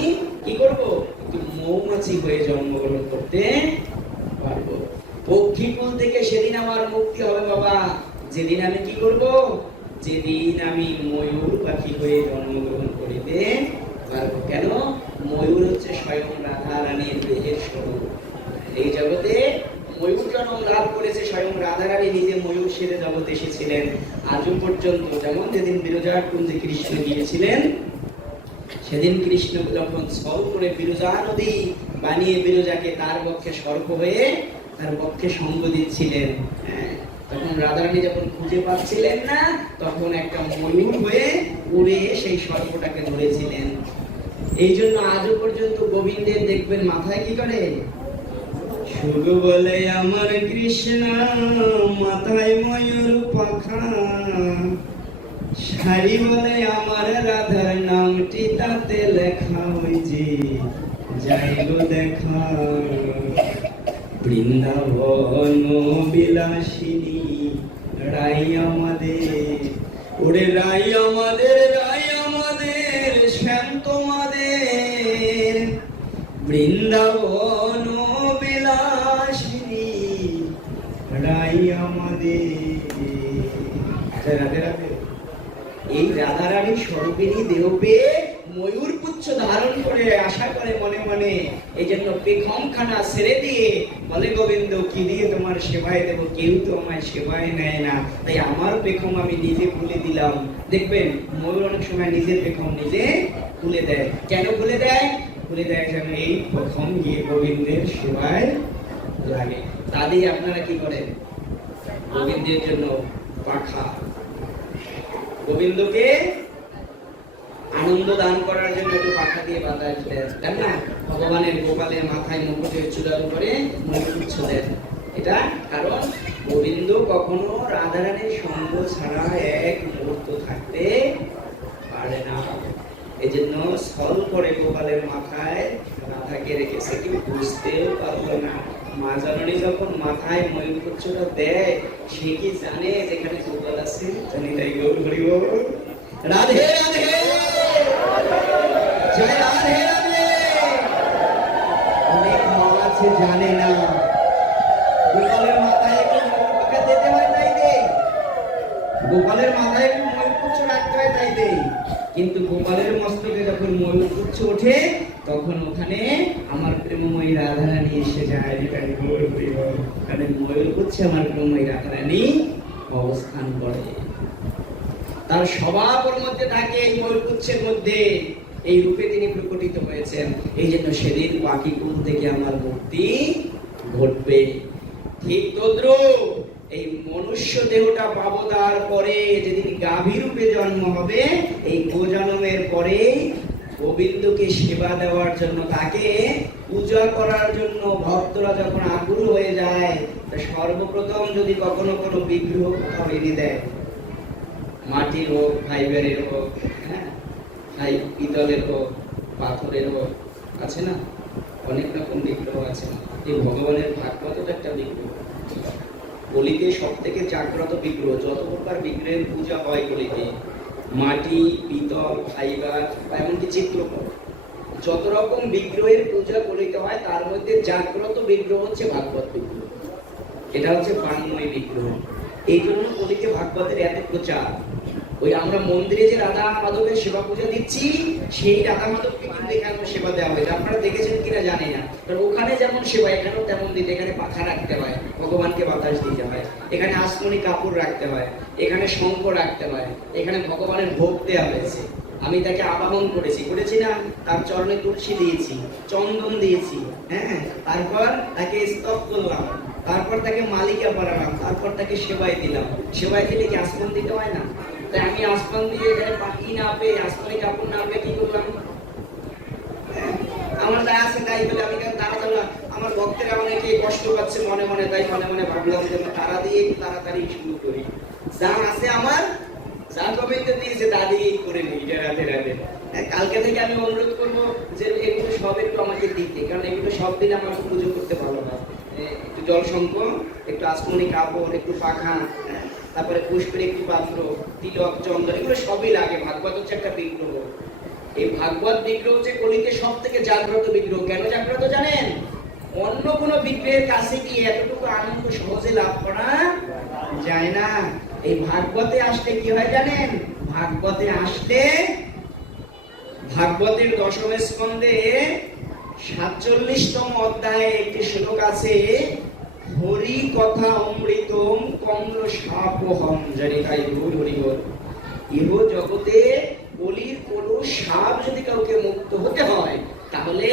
কি করব? একটু মৌমাছি হয়ে জন্মগ্রহণ করতে পারবো। পক্ষীকুল থেকে সেদিন আমার মুক্তি হবে বাবা, যেদিন আমি কি করব? যেদিন আমি ময়ূর পাখি হয়ে জন্মগ্রহণ করিতে পারবো। কেন? ময়ূর হচ্ছে স্বয়ং রাধা রানীর দেহের স্বরূপ। এই জগতে ময়ূর জন্ম লাভ করেছে, স্বয়ং রাধা রানী নিজে ময়ূর সেরে জগতে এসেছিলেন। আজও পর্যন্ত যেমন যেদিন বিরজার কুঞ্জে কৃষ্ণ গিয়েছিলেন, সেদিন কৃষ্ণ যখন ছল করে বিরজা নদী বানিয়ে বিরজাকে তার পক্ষে সর্প হয়ে তার পক্ষে সঙ্গ দিচ্ছিলেন, তখন রাধারানী যখন খুঁজে পাচ্ছিলেন না, তখন একটা ময়ূর হয়ে উড়ে সেই সর্পটাকে ধরেছিলেন। এই জন্য আজও পর্যন্ত গোবিন্দের দেখবেন মাথায় কি করে? সুর বলে আমার কৃষ্ণ, মাথায় ময়ূর পাখা, শাড়ি বলে আমার রাধার নামটি তাতে লেখা, ওই যে যাই গো দেখা। বৃন্দাবন বিলাসিনী রাই আমাদের, ওরে রাই আমাদের, রাই আমাদের, শ্যাম তোমাদের। বৃন্দাবন বিলাসিনী রাই আমাদের। রাধে রাধে। এই রাধারানীর স্বরূপিণী দেহ পেয়ে ময়ূর পুচ্ছ ধারণ করে আশা করে মনে মনে, এই জন্য পেখমখানা ছেড়ে দিয়ে বলে গোবিন্দ কি দিয়ে তোমার সেবায় দেবো, কেউ তো আমার সেবায় নেয় না, তাই আমার পেখম আমি নিজে খুলে দিলাম। দেখবেন ময়ূর অনেক সময় নিজের পেখম নিজে খুলে দেয়। কেন খুলে দেয়? খুলে দেয় যেন এই পেখম গিয়ে গোবিন্দের সেবায় লাগে। তা দিয়ে আপনারা কি করেন? গোবিন্দের জন্য পাখা, গোবিন্দকে আনন্দ দান করার জন্য একটু পাখা দিয়ে বাঁধা দেন না? ভগবানের গোপালের মাথায় মুকুটের চূড়ার উপরে মুকুট দেন। এটা কারণ গোবিন্দ কখনো রাধারানীর সঙ্গ ছাড়া এক মুহূর্ত থাকতে পারে না। এই জন্য ছল করে গোপালের মাথায় রাধাকে রেখেছে, কেউ বুঝতেও পারলো না। মা জননী যখন মাথায় ময়ূরপুচ্ছটা দেয়, সে কি জানে যেখানে গোপাল আছে? জানি তাই গৌর হরি বল। রাধে রাধে, জয় রাধে রাধে। অনেক মা আছে জানে না, গোপালের মাথায় একটু ময়ূর পাখা দিতে হয় তাই দেই, গোপালের মাথায় একটু ময়ূরপুচ্ছ রাখতে হয় তাই দেই। কিন্তু গোপালের মস্তকে যখন ময়ূর পুচ্ছ ওঠে তখন ওখানে আমার প্রেমময়ী রাধারানী এসে যায়। যেখানে ওখানে ময়ূর পুচ্ছে আমার প্রেমময়ী রাধারানী অবস্থান করে। তার স্বভাবের মধ্যে থাকে, এই ময়ূর পুচ্ছের মধ্যে এই রূপে তিনি প্রকটিত হয়েছেন। এই জন্য সেদিন বাকি কুল থেকে আমার মুক্তি ঘটবে। ঠিক তদ্রূপ এই মনুষ্য দেহটা পাবদার পরে যেদিন গাভী রূপে জন্ম হবে, এই গোজন্মের পরে গোবিন্দকে সেবা দেওয়ার জন্য, তাকে পূজা করার জন্য ভক্তরা যখন আকুল হয়ে যায়, সর্বপ্রথম যদি কখনো কোনো বিগ্রহ কোথাও এনে দেয়, মাটির হোক, ফাইবারের হোক, হ্যাঁ, পিতলের হোক, পাথরের হোক, আছে না অনেক রকম বিগ্রহ আছে। এই ভগবানের ভাগবত একটা বিগ্রহ। কলিতে সব থেকে জাগ্রত বিগ্রহ, যত প্রকার বিগ্রহের পূজা হয় কলিতে, মাটি, পিতল, ফাইবার, এমনকি চিত্রকর, যত রকম বিগ্রহের পূজা কলিতে হয় তার মধ্যে জাগ্রত বিগ্রহ হচ্ছে ভাগবত বিগ্রহ। এটা হচ্ছে প্রাণময় বিগ্রহ। এই জন্য কলিতে ভাগবতের এত প্রচার। ওই আমরা মন্দিরে যে রাধা মাধবের সেবা পূজা দিচ্ছি, সেই রাধা মাধবকে কিন্তু এখানে সেবা দেওয়া হয়। আপনারা দেখেছেন কিনা জানি না, কারণ ওখানে যেমন সেবা এখানেও তেমন দিতে। এখানে পাখা রাখতে হয়, ভগবানকে বাতাস দিতে হয়, এখানে আসমনি কাপড় রাখতে হয়, এখানে শঙ্খ রাখতে হয়, এখানে ভগবানের ভোগ দেওয়া হয়েছে। আমি তাকে আবাহন করেছি না, তার চরণে তুলসী দিয়েছি, চন্দন দিয়েছি, হ্যাঁ, তারপর তাকে স্তব করলাম, তারপর তাকে মালিকা পরালাম, তারপর তাকে সেবাই দিলাম। সেবাই দিলে কি আসমন দিতে হয় না? তাই আমি আসমান দিয়ে এখানে পাখি না পেয়ে, আসমানি কাপড় না পেয়ে কি করলাম? আমার যা আছে তাই বলে আমি কেন তারা দিলাম? আমার ভক্তেরা অনেকে কষ্ট পাচ্ছে মনে মনে, তাই মনে মনে ভাবলাম যে তারা দিয়ে তাড়াতাড়ি শুরু করি। যা আছে আমার, যা গোবিন্দ দিয়েছে তা দিয়েই করে নিই রাতে রাতে। কালকে থেকে আমি অনুরোধ করবো যে এগুলো সব একটু আমাকে দিতে, কারণ এগুলো সব দিলে আমার পুজো করতে ভালো হয়। একটু জল শঙ্খ, একটু আসমনি কাপড়, একটু পাখা, তারপরে পুষ্পের একটু পাত্র, তিলক, চন্দন, এগুলো সবই লাগে। ভাগবত হচ্ছে একটা বিগ্রহ। এই ভাগবত বিগ্রহ হচ্ছে কলিতে সব থেকে জাগ্রত বিগ্রহ। কেন জাগ্রত জানেন? অন্য কোনো বিগ্রহের কাছে গিয়ে এতটুকু আনন্দ সহজে লাভ করা যায় না। এই ভাগবতে আসলে কি হয় জানেন? ভাগবতে আসলে, ভাগবতের দশম স্কন্ধে 47তম অধ্যায়ে একটি শ্লোক আছে, হরি কথা অমৃতম কমল সাপহম জনিতাই হরি বল। ইহ জগতে কলির কোন সাপ যদি কাউকে মুক্ত হতে হয়, তাহলে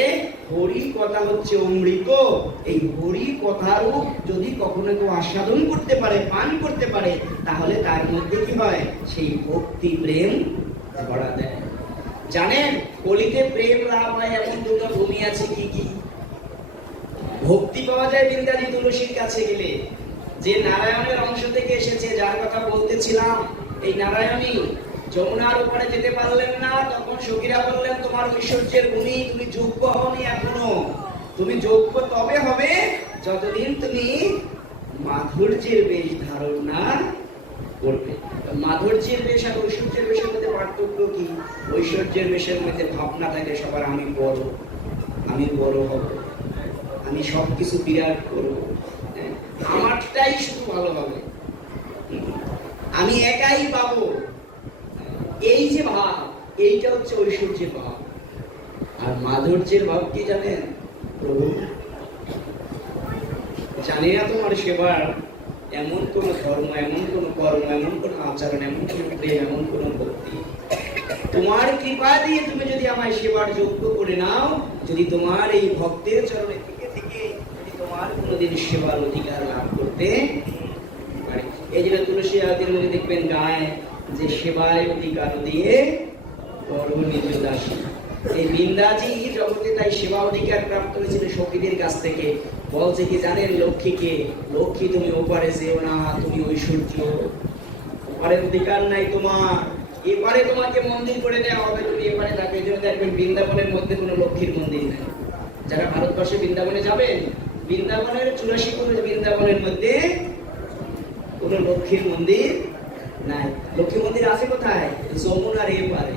হরি কথা হচ্ছে অমৃত। এই হরি কথারূপ যদি কখনো কেউ আস্বাদন করতে পারে, পান করতে পারে, তাহলে তার মধ্যে কি হয়? সেই ভক্তি প্রেম ধরা দেয়। জানেন কলিতে প্রেম লাভ হয় এমন দুটো ভূমি আছে কি কি? ভক্তি পাওয়া যায় বৃন্দাবনী তুলসীর কাছে গেলে। যে নারায়ণের অংশ থেকে এসেছে, যার কথা বলতেছিলাম, এই নারায়ণী যমুনার উপরে যেতে পারলেন না, তখন সখীরা বললেন তোমার ঐশ্বর্যের গুণী, তুমি যোগ্য হওনি এখনো। তুমি যোগ্য তবে হবে যতদিন তুমি মাধুর্যের বেশ ধারণ না করবে। মাধুর্যের বেশ আর ঐশ্বর্যের বেশের মধ্যে পার্থক্য কি? ঐশ্বর্যের বেশের মধ্যে ভাবনা থাকে সবার, আমি বড়, আমি বড় হব, আমি সবকিছু বিরাট করবো, আমারটাই শুধু ভালো হবে, আমি একাই পাবো। এই যে ভাব, এইটা হচ্ছে ঐশ্বর্যের ভাব। আর মাধুর্যের ভাব কি জানেন? প্রভু জানি না তোমার সেবার এমন কোন ধর্ম, এমন কোন কর্ম, এমন কোন আচরণ, এমন কোন প্রেম, এমন কোন ভক্তি, তোমার কৃপা দিয়ে তুমি যদি আমায় সেবার যোগ্য করে নাও, যদি তোমার এই ভক্তের চরণে থেকে থেকে যদি তোমার কোনোদিন সেবার অধিকার লাভ করতে পারে। এই জন্য তুলসী আরতির মধ্যে দেখবেন গায় যে সেবায় অধিকার দিয়ে বড় নিজ দাসী। এই বৃন্দাজি জগতে তাই সেবা অধিকার প্রাপ্ত হয়েছিল সখীদের কাছ থেকে। বলছে কি জানেন লক্ষ্মীকে, লক্ষ্মী তুমি ওপারে যেও না, তুমি ঐশ্বর্য, ওপারে অধিকার নাই তোমার, এপারে তোমাকে মন্দির করে দেওয়া হবে, তুমি এপারে থাকবে। এই জন্য দেখবেন বৃন্দাবনের মধ্যে কোনো লক্ষ্মীর মন্দির নাই। যারা ভারতবর্ষে বৃন্দাবনে যাবেন, বৃন্দাবনের 84 কোটি বৃন্দাবনের মধ্যে কোনো লক্ষ্মীর মন্দির নাই। লক্ষ্মী মন্দির আছে কোথায়? যমুনার এপারে।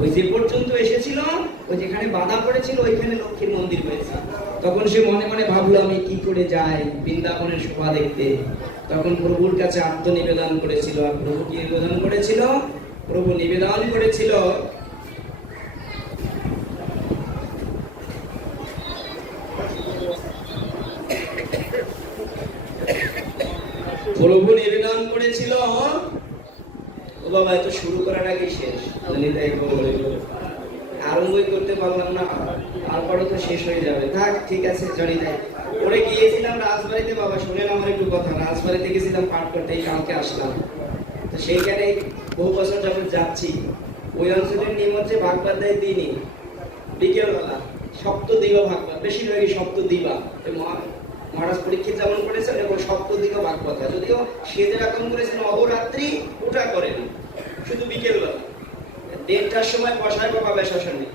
ওই যে পর্যন্ত এসেছিল, ওই যেখানে বাধা পড়েছিল, ওইখানে লক্ষ্মীর মন্দির হয়েছে। তখন সে মনে মনে ভাবলো আমি কি করে যাই বৃন্দাবনের শোভা দেখতে। তখন প্রভুর কাছে আত্মনিবেদন করেছিল। আর প্রভু কি নিবেদন করেছিল? প্রভু নিবেদন করেছিল প্রভু নিবেদন করেছিল, ও বাবা এত শুরু করার আগে শেষ, আরম্ভই করতে পারলাম না, তারপরে তো শেষ হয়ে যাবে। থাক ঠিক আছে, জানি তাই। ওরে গিয়েছিলাম রাজবাড়িতে, বাবা শুনেন আমার একটু কথা। রাজবাড়িতে গেছিলাম পাঠ করতে, এই কালকে আসলাম। তো সেইখানে বহু বছর যখন যাচ্ছি, ওই অঞ্চলের নিয়ম হচ্ছে ভাগবত দেয় দিনই বিকেলবেলা সপ্তদিবা ভাগবত, বেশিরভাগই সপ্তদিবা। মহারাজ পরীক্ষিত যেমন করেছেন এবং সপ্তদিবা ভাগবত, যদিও সে যেরকম করেছেন অহরাত্রি ওটা করেন, শুধু বিকেলবেলা 1:30টার সময় বসায় বাবা বেশাসনে।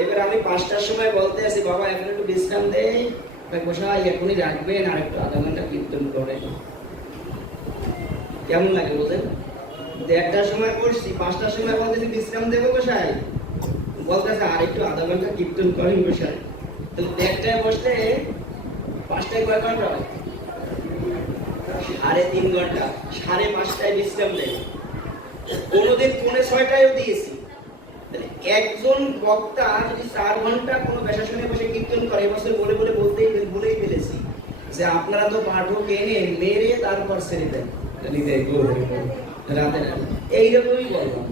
এবার আমি 5টার সময় বলতে আছি, বাবা এখন একটু বিশ্রাম দেই, বসাই এখনই রাখবেন, আর একটু আধা ঘন্টা কীর্তন করেন। কেমন লাগে বলতেন? 1:30টার সময় বসছি, 5টার সময় বলতেছি বিশ্রাম দেবো বসাই, বলতেছে আর একটু আধা ঘন্টা কীর্তন করেন বসাই। তো 1:30টায় বসলে 5টায় কয় ঘন্টা হয়? 3.5 ঘন্টা। 5:30টায় বিশ্রাম দেয়, কোনোদিন 5:45টায়ও দিয়েছি। একজন বক্তা যদি 4 ঘন্টা কোনো বেশাসনে বসে কীর্তন করে, এবছর বলেই ফেলেছি যে আপনারা তো পাঠক এনে মেরে তারপর ছেড়ে দেন, রাতে এইরকমই বললাম।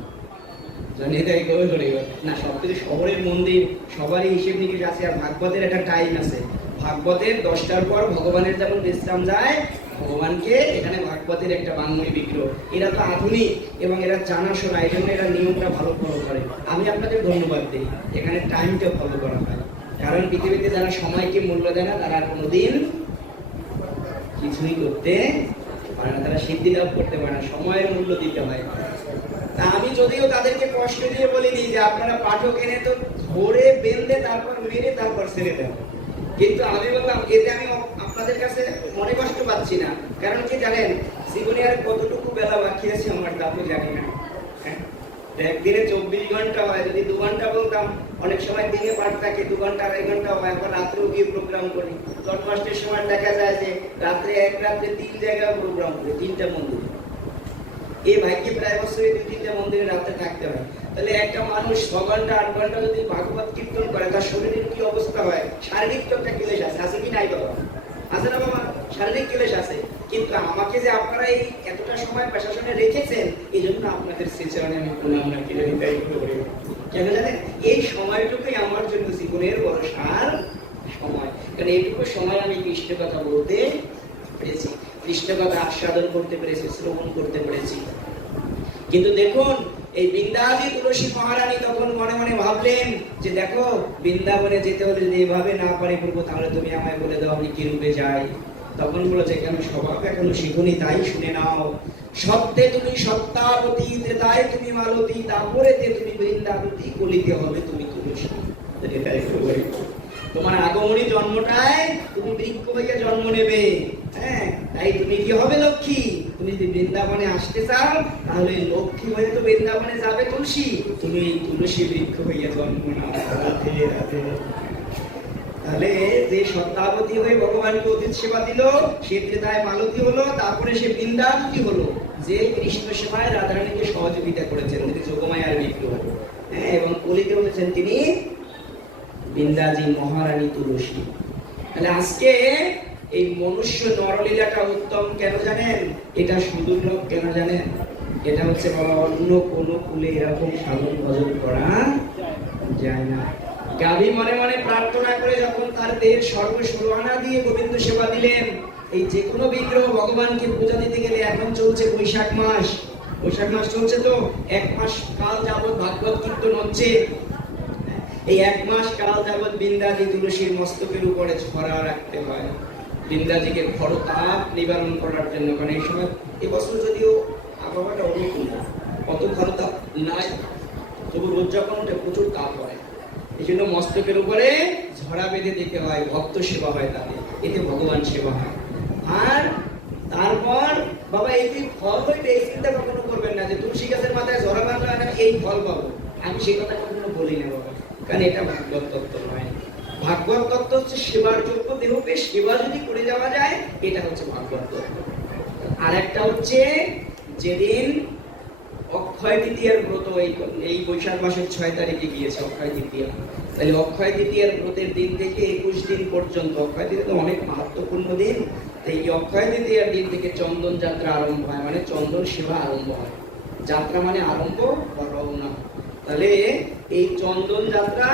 না, সবথেকে শহরের মন্দির সবারই হিসেব নিকেশ আছে, আর ভাগবতের একটা টাইম আছে। ভাগবতের 10টার পর ভগবানের যেমন বিশ্রাম যায়, ভগবানকে এখানে ভাগবতের একটা বাংময়ী বিগ্রহ। এরা তো আধুনিক এবং এরা জানাশোনা, এই জন্য এরা নিয়মটা ভালো ফলো করে। আমি আপনাদের ধন্যবাদ দিই, এখানে টাইমটা ফলো করা হয়। কারণ পৃথিবীতে যারা সময়কে মূল্য দেয় না, তারা কোনোদিন কিছুই করতে পারে না, তারা সিদ্ধি লাভ করতে পারে না। সময়ের মূল্য দিতে হয়। তা আমি যদিও তাদেরকে কষ্ট দিয়ে বলিনি যে আপনারা পাঠক এনে তো ধরে বেঁধে তারপর মেরে তারপর ছেড়ে দেন, কিন্তু আমি বললাম এতে আমি আপনাদের কাছে মনে কষ্ট পাচ্ছি না। কারণ কি জানেন, জীবনে আর কতটুকু বেলা বাকি আছে আমার তা তো জানি না। একদিনে 24 ঘন্টা হয়, যদি 2 ঘন্টা বলতাম, অনেক সময় দিনে পাঠ থাকে 2 ঘন্টা 2.5 ঘন্টা হয়, আবার রাত্রেও গিয়ে প্রোগ্রাম করি। জন্মাষ্টমীর সময় দেখা যায় যে রাত্রে 1 রাত্রে 3 জায়গায় প্রোগ্রাম করি, 3টা মন্দিরে। এই ভাইকে প্রায় বছরে 2-3টা মন্দিরে রাত্রে থাকতে হয়। তাহলে একটা মানুষ 6 ঘন্টা 8 ঘন্টা যদি ভাগবত কীর্তন করে, তার শরীরের কি অবস্থা হয়? শারীরিক তো একটা ক্লেশ আছে কি নাই বাবা? আছে না বাবা? শারীরিক ক্লেশ আছে। কিন্তু আমাকে যে আপনারা এই এতটা সময় প্রশাসনে রেখেছেন, এই জন্য আপনাদের শ্রীচরণে আমি প্রণাম রাখি, হৃদয় করি। কেন জানেন? এই সময়টুকুই আমার জন্য জীবনের বড় সার সময়। কারণ এইটুকু সময় আমি কৃষ্ণের কথা বলতে পেরেছি, কৃষ্ণের কথা আস্বাদন করতে পেরেছি, শ্রবণ করতে পেরেছি। কিন্তু দেখুন, এই বৃন্দাবী তুলসী মহারানী তখন মনে মনে ভাবলেন যে দেখো, বৃন্দাবনে যেতে হলে যদি এভাবে না পারি প্রভু, তাহলে তুমি আমায় বলে দাও আমি কি রূপে যাই। তখন বলেছে, কেন স্বভাব এখনো শিখুনি, তাই শুনে নাও। সত্যে তুমি সত্তাবতী, ত্রেতায় তুমি মালতী, তারপরেতে তুমি বৃন্দাবতী, কলিতে হবে তুমি তুলসী। তোমার আগমনী জন্মটায় তুমি বৃক্ষ হইয়া জন্ম নেবে। হ্যাঁ, তাই তুমি কি হবে? লক্ষ্মী। তুমি যদি বৃন্দাবনে আসতে চাও, তাহলে লক্ষ্মী হয়ে তো বৃন্দাবনে যাবে তুলসী, তুমি এই তুলসী বৃক্ষ হইয়া জন্ম নাও। তাহলে যে সত্তাবতী হয়ে ভগবানকে অতীত সেবা দিল, সে ত্রেতায় মালতী হলো, তারপরে সে বৃন্দাবতী হলো, যে কৃষ্ণ সেবায় রাধারানীকে সহযোগিতা করেছেন, তিনি যোগমায়ার বিগ্রহ। হ্যাঁ, এবং কলিতে বলেছেন তিনি বৃন্দাজি মহারানী তুলসী। তাহলে আজকে এই মনুষ্য নরলীলাটা উত্তম কেন জানেন? এটা সুদুর্লভ কেন জানেন? এটা হচ্ছে বাবা, অন্য কোন কুলে এরকম সাধন ভজন করা যায় না। গাভী মনে মনে প্রার্থনা করে যখন তার দেহের সর্বসুরানা দিয়ে গোবিন্দ সেবা দিলেন, এই যে কোনো বিগ্রহ ভগবানকে পূজা দিতে গেলে, এখন চলছে বৈশাখ মাস, বৈশাখ মাস চলছে, তো 1 মাস কাল যাবৎ ভাগবত কীর্তন হচ্ছে। এই 1 মাস কাল যাবৎ বৃন্দাজি তুলসীর মস্তকের উপরে ছড়া রাখতে হয়, বৃন্দাজিকে খরতাপ নিবারণ করার জন্য। কারণ এই সময়, এবছর যদিও আবহাওয়াটা অনুকূল, কত খরতাপ নাই, তবু রোজ যখন ওঠে প্রচুর তাপ হয়, এই জন্য মস্তকের উপরে ঝরা বেঁধে দিতে হয়, ভক্ত সেবা হয় তাদের, এতে ভগবান সেবা হয়। আর তারপর বাবা এই যে ফল হইবে, এই চিন্তা কখনো করবেন না যে তুলসী গাছের মাথায় ঝরা বাঁধলে এই ফল পাবো। আমি সেই কথা কখনো বলি না বাবা, কারণ এটা ভাগবত তত্ত্ব নয়। ভাগবত তত্ত্ব হচ্ছে সেবার যোগ্য দেহকে সেবা যদি করে যাওয়া যায়, এটা হচ্ছে ভাগবত তত্ত্ব। আর একটা হচ্ছে যেদিন অক্ষয় তৃতীয়ার ব্রত এই বৈশাখ মাসের 6 তারিখে গিয়েছে অক্ষয় তৃতীয়া। তাহলে অক্ষয় তৃতীয়ার ব্রতের দিন থেকে 21 দিন পর্যন্ত, অক্ষয় তৃতীয়া তো অনেক মাহাত্ম্যপূর্ণ দিন। এই অক্ষয় তৃতীয়ার দিন থেকে চন্দন যাত্রা আরম্ভ হয়, মানে চন্দন সেবা আরম্ভ হয়। যাত্রা মানে আরম্ভ বা রওনা। তাহলে এই চন্দন যাত্রা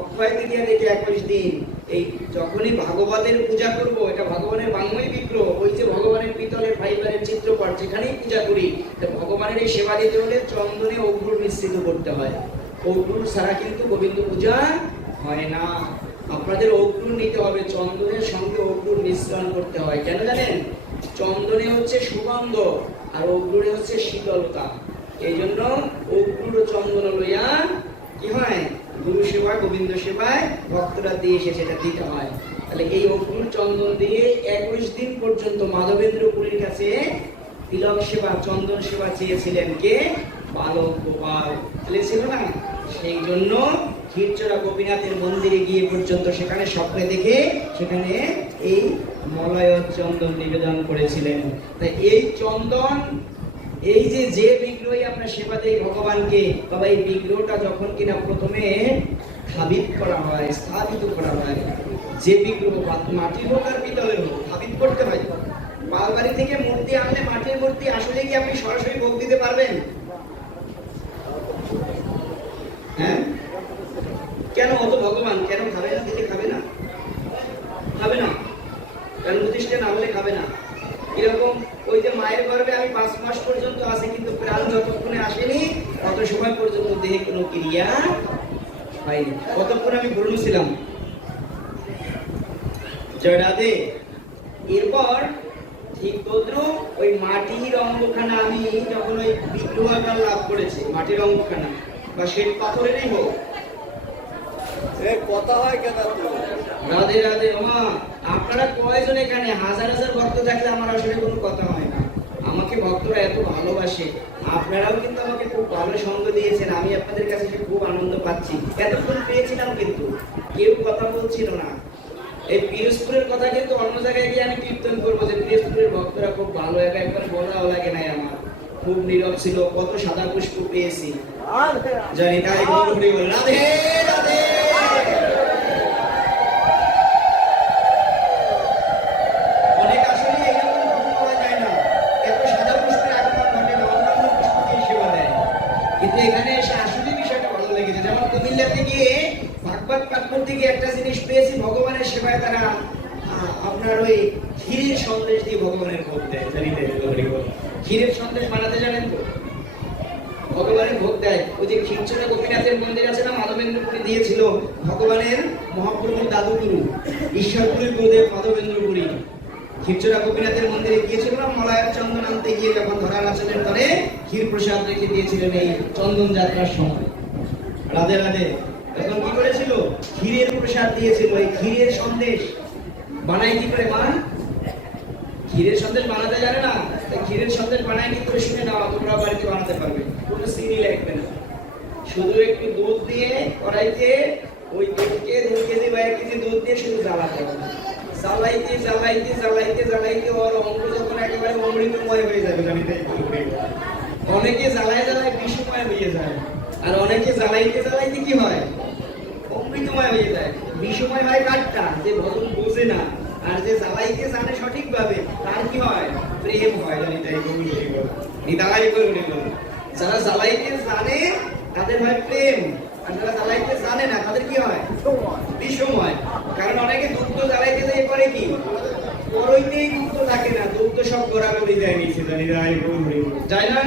অক্ষয় তৃতীয়া থেকে 21 দিন। এই যখনই ভাগবতের পূজা করব, এটা ভগবানের বাংময় বিগ্রহ, ওই যে ভগবানের পিতলের ফাইবারের চিত্রপট, যেখানেই পূজা করি ভগবানের এই সেবা দিতে হলে চন্দনে অগ্রুর মিশ্রিত করতে হয়। অগ্রুর ছাড়া কিন্তু গোবিন্দ পূজা হয় না। আপনাদের অগ্রুর নিতে হবে, চন্দনের সঙ্গে অগ্রুর মিশ্রণ করতে হয়। কেন জানেন? চন্দনে হচ্ছে সুগন্ধ আর অগ্রুরে হচ্ছে শীতলতা। এই জন্য অগ্রুর চন্দন লইয়া কি হয়, গুরু সেবা গোবিন্দ সেবায় ভক্তরা দিয়ে এসে সেটা দিতে হয়। তাহলে এই অগ্রুর চন্দন দিয়ে 21 দিন পর্যন্ত মাধবেন্দ্র পুরীর কাছে তিলক সেবা চন্দন সেবা চেয়েছিলেন কে? বালক গোপাল ছিল না? সেই জন্য ক্ষীরচোরা গোপীনাথের মন্দিরে গিয়ে পর্যন্ত সেখানে স্বপ্নে দেখে সেখানে এই মলয় চন্দন নিবেদন করেছিলেন। তাই এই চন্দন, এই যে বিগ্রহই আমরা সেবা দেই ভগবানকে, তবে এই বিগ্রহটা যখন কিনা প্রথমে স্থাপিত করা হয়, স্থাপিত করা হয়, যে বিগ্রহ মাটির হোক আর পিতলের হোক স্থাপিত করতে হয়। পালবাড়ি থেকে মূর্তি আনলে মাটির মূর্তি আসলে কি আপনি সরাসরি ভোগ দিতে পারবেন? হ্যাঁ, কেন? অত ভগবান কেন খাবে না? দিলে খাবে না? খাবে না কেন? প্রতিষ্ঠা না হলে খাবে না। এরকম ওই যে মায়ের গর্ভে আমি 5 মাস পর্যন্ত আছি, কিন্তু প্রাণ যতক্ষণে আসেনি তত সময় পর্যন্ত দেহে কোনো ক্রিয়া হয়নি। কতক্ষণ আমি ভুল ছিলাম। জয় রাধে। এরপর ঠিক তদ্রুপ ওই মাটির অঙ্গখানা আমি যখন ওই বিগ্রহ আকার লাভ করেছে, মাটির অঙ্গখানা বা শ্বেত পাথরেরই হোক, কথা হয় কেন? রাধে রাধে। মা আপনারা কয়জন এখানে? হাজার হাজার ভক্ত থাকলে আমার আসলে কোনো কথা হয় না। আমাকে ভক্তরা এত ভালোবাসে, আপনারাও কিন্তু আমাকে খুব ভালো সঙ্গ দিয়েছেন। আমি আপনাদের কাছে খুব আনন্দ পাচ্ছি। এতক্ষণ পেয়েছিলাম কিন্তু কেউ কথা বলছিল না। এই পিরোজপুরের কথা কিন্তু অন্য জায়গায় গিয়ে আমি কীর্তন করবো যে পিরোজপুরের ভক্তরা খুব ভালো, একবার বলাও লাগে নাই। আমার খুব নীরব ছিল, কত সাদা পুষ্প পেয়েছি। জানি তাই রাধে রাধে। অনেক আসলে এরকম পাওয়া যায় না, এত সাদা পুষ্পের আগমন ঘটে না, অন্যান্য পুষ্প দিয়ে সেবা দেয়। কিন্তু এখানে এসে আসলে বিষয়টা ভালো লেগেছে। যেমন কুমিল্লাতে গিয়ে ভাগবত পাঠ করতে গিয়ে একটা জিনিস পেয়েছি, ভগবানের সেবায় তারা আপনার ওই ক্ষীরের সন্দেশ দিয়ে ভগবানের ভোগ দেয়। জানিতে ক্ষীরের সন্দেশ বানাতে জানেন তো? ভগবানের ভোগ দেয়। ওই যে ক্ষীরচোরা গোপীনাথের মন্দির আছে না, মাধবেন্দ্রপুরী দিয়েছিল ভগবানের মহাপ্রভুর দাদুগুরু ঈশ্বরপুরীর গুরুদেব মাধবেন্দ্রপুরী। ক্ষীরচোরা গোপীনাথের মন্দিরে গিয়েছিল না, মলয়ের চন্দন আনতে গিয়ে যখন ধরার আচরণের তলে ক্ষীর প্রসাদ রেখে দিয়েছিলেন এই চন্দন যাত্রার সময়। রাধে রাধে। তখন কি করেছিল? ক্ষীরের প্রসাদ দিয়েছিল। এই ক্ষীরের সন্দেশ বানাই কি করে? মা ক্ষীরের সন্দেশ বানাতে জানে না, তাই ক্ষীরের সন্দেশ বানাই কি করে শুনে নাও, তোমরা বাড়িতে বানাতে পারবে। কোনো চিনি লাগবে না, শুধু একটু দুধ দিয়ে কড়াইতে ওই 2 কেজি বা 1 কেজি দুধ দিয়ে শুধু জ্বালাতে হবে। জ্বালাইতে জ্বালাইতে জ্বালাইতে জ্বালাইতে ওর অঙ্গ যখন একেবারে অমৃতময় হয়ে যাবে। অনেকে জ্বালায় জ্বালায় বিষময় হয়ে যায়, আর অনেকে জ্বালাইতে জ্বালাইতে কি হয়? অমৃতময় হয়ে যায়। বিষময় হয় কাঠটা, যে ভজন বোঝে না, আর যে জ্বালাইতে জানে সঠিকভাবে তার কি হয়? প্রেম হয়। যারা জ্বালাইতে জানে তাদের হয় প্রেম, আর যারা জ্বালাইতে জানে না তাদের কি হয়? বিষময়। কারণ অনেকে দুধ জ্বালাইতে যায় পরে কি পরইতেই দুধ থাকে না, দুধ সব গড়াগড়ি যায় নিচে। যায় না?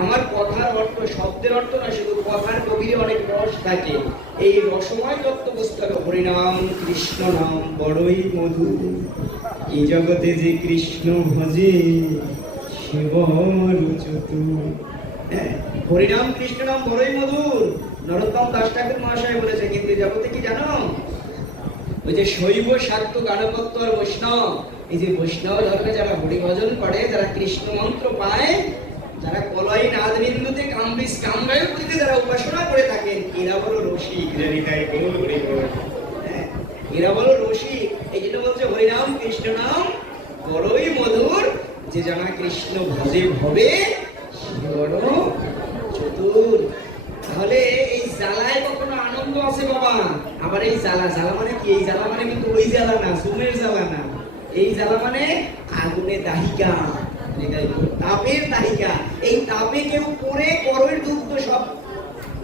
আমার কথার অর্থ শব্দের অর্থ না, শুধু কথার গভীরে অনেক রস থাকে। এই রসময় তত্ত্ব পুস্তক হরিনাম কৃষ্ণ নাম বড়ই মধু, এই জগতে যে কৃষ্ণ ভজে শিবর চতুর। হরিনাম কৃষ্ণ নাম বড়ই মধুর, নরোত্তম দাস ঠাকুর মহাশয় বলেছে। কিন্তু জগতে কি জানো? ওই যে শৈব শাক্ত গানপত্য আর বৈষ্ণব, এই যে বৈষ্ণব ধর্মে যারা হরি ভজন করে, যারা কৃষ্ণ মন্ত্র পায়, যারা কলয় নাদ বিন্দুতে কামবিস কামগায়ত্রীতে যারা উপাসনা করে থাকেন, এরা বলো রসিক। এরা বলো রসিক। এই জন্য বলছে হরিনাম কৃষ্ণ নাম বড়ই মধুর, যে জানা কৃষ্ণ ভজে ভবে সে বড় আবার এই জ্বালা, জ্বালা মানে কি? এই জ্বালা মানে কিন্তু ওই জ্বালা না, সুমের জ্বালা না। এই জ্বালা মানে আগুনে দাহিকা, তাপের দাহিকা। এই তাপে কেউ পড়ে করোর দুগ্ধ সব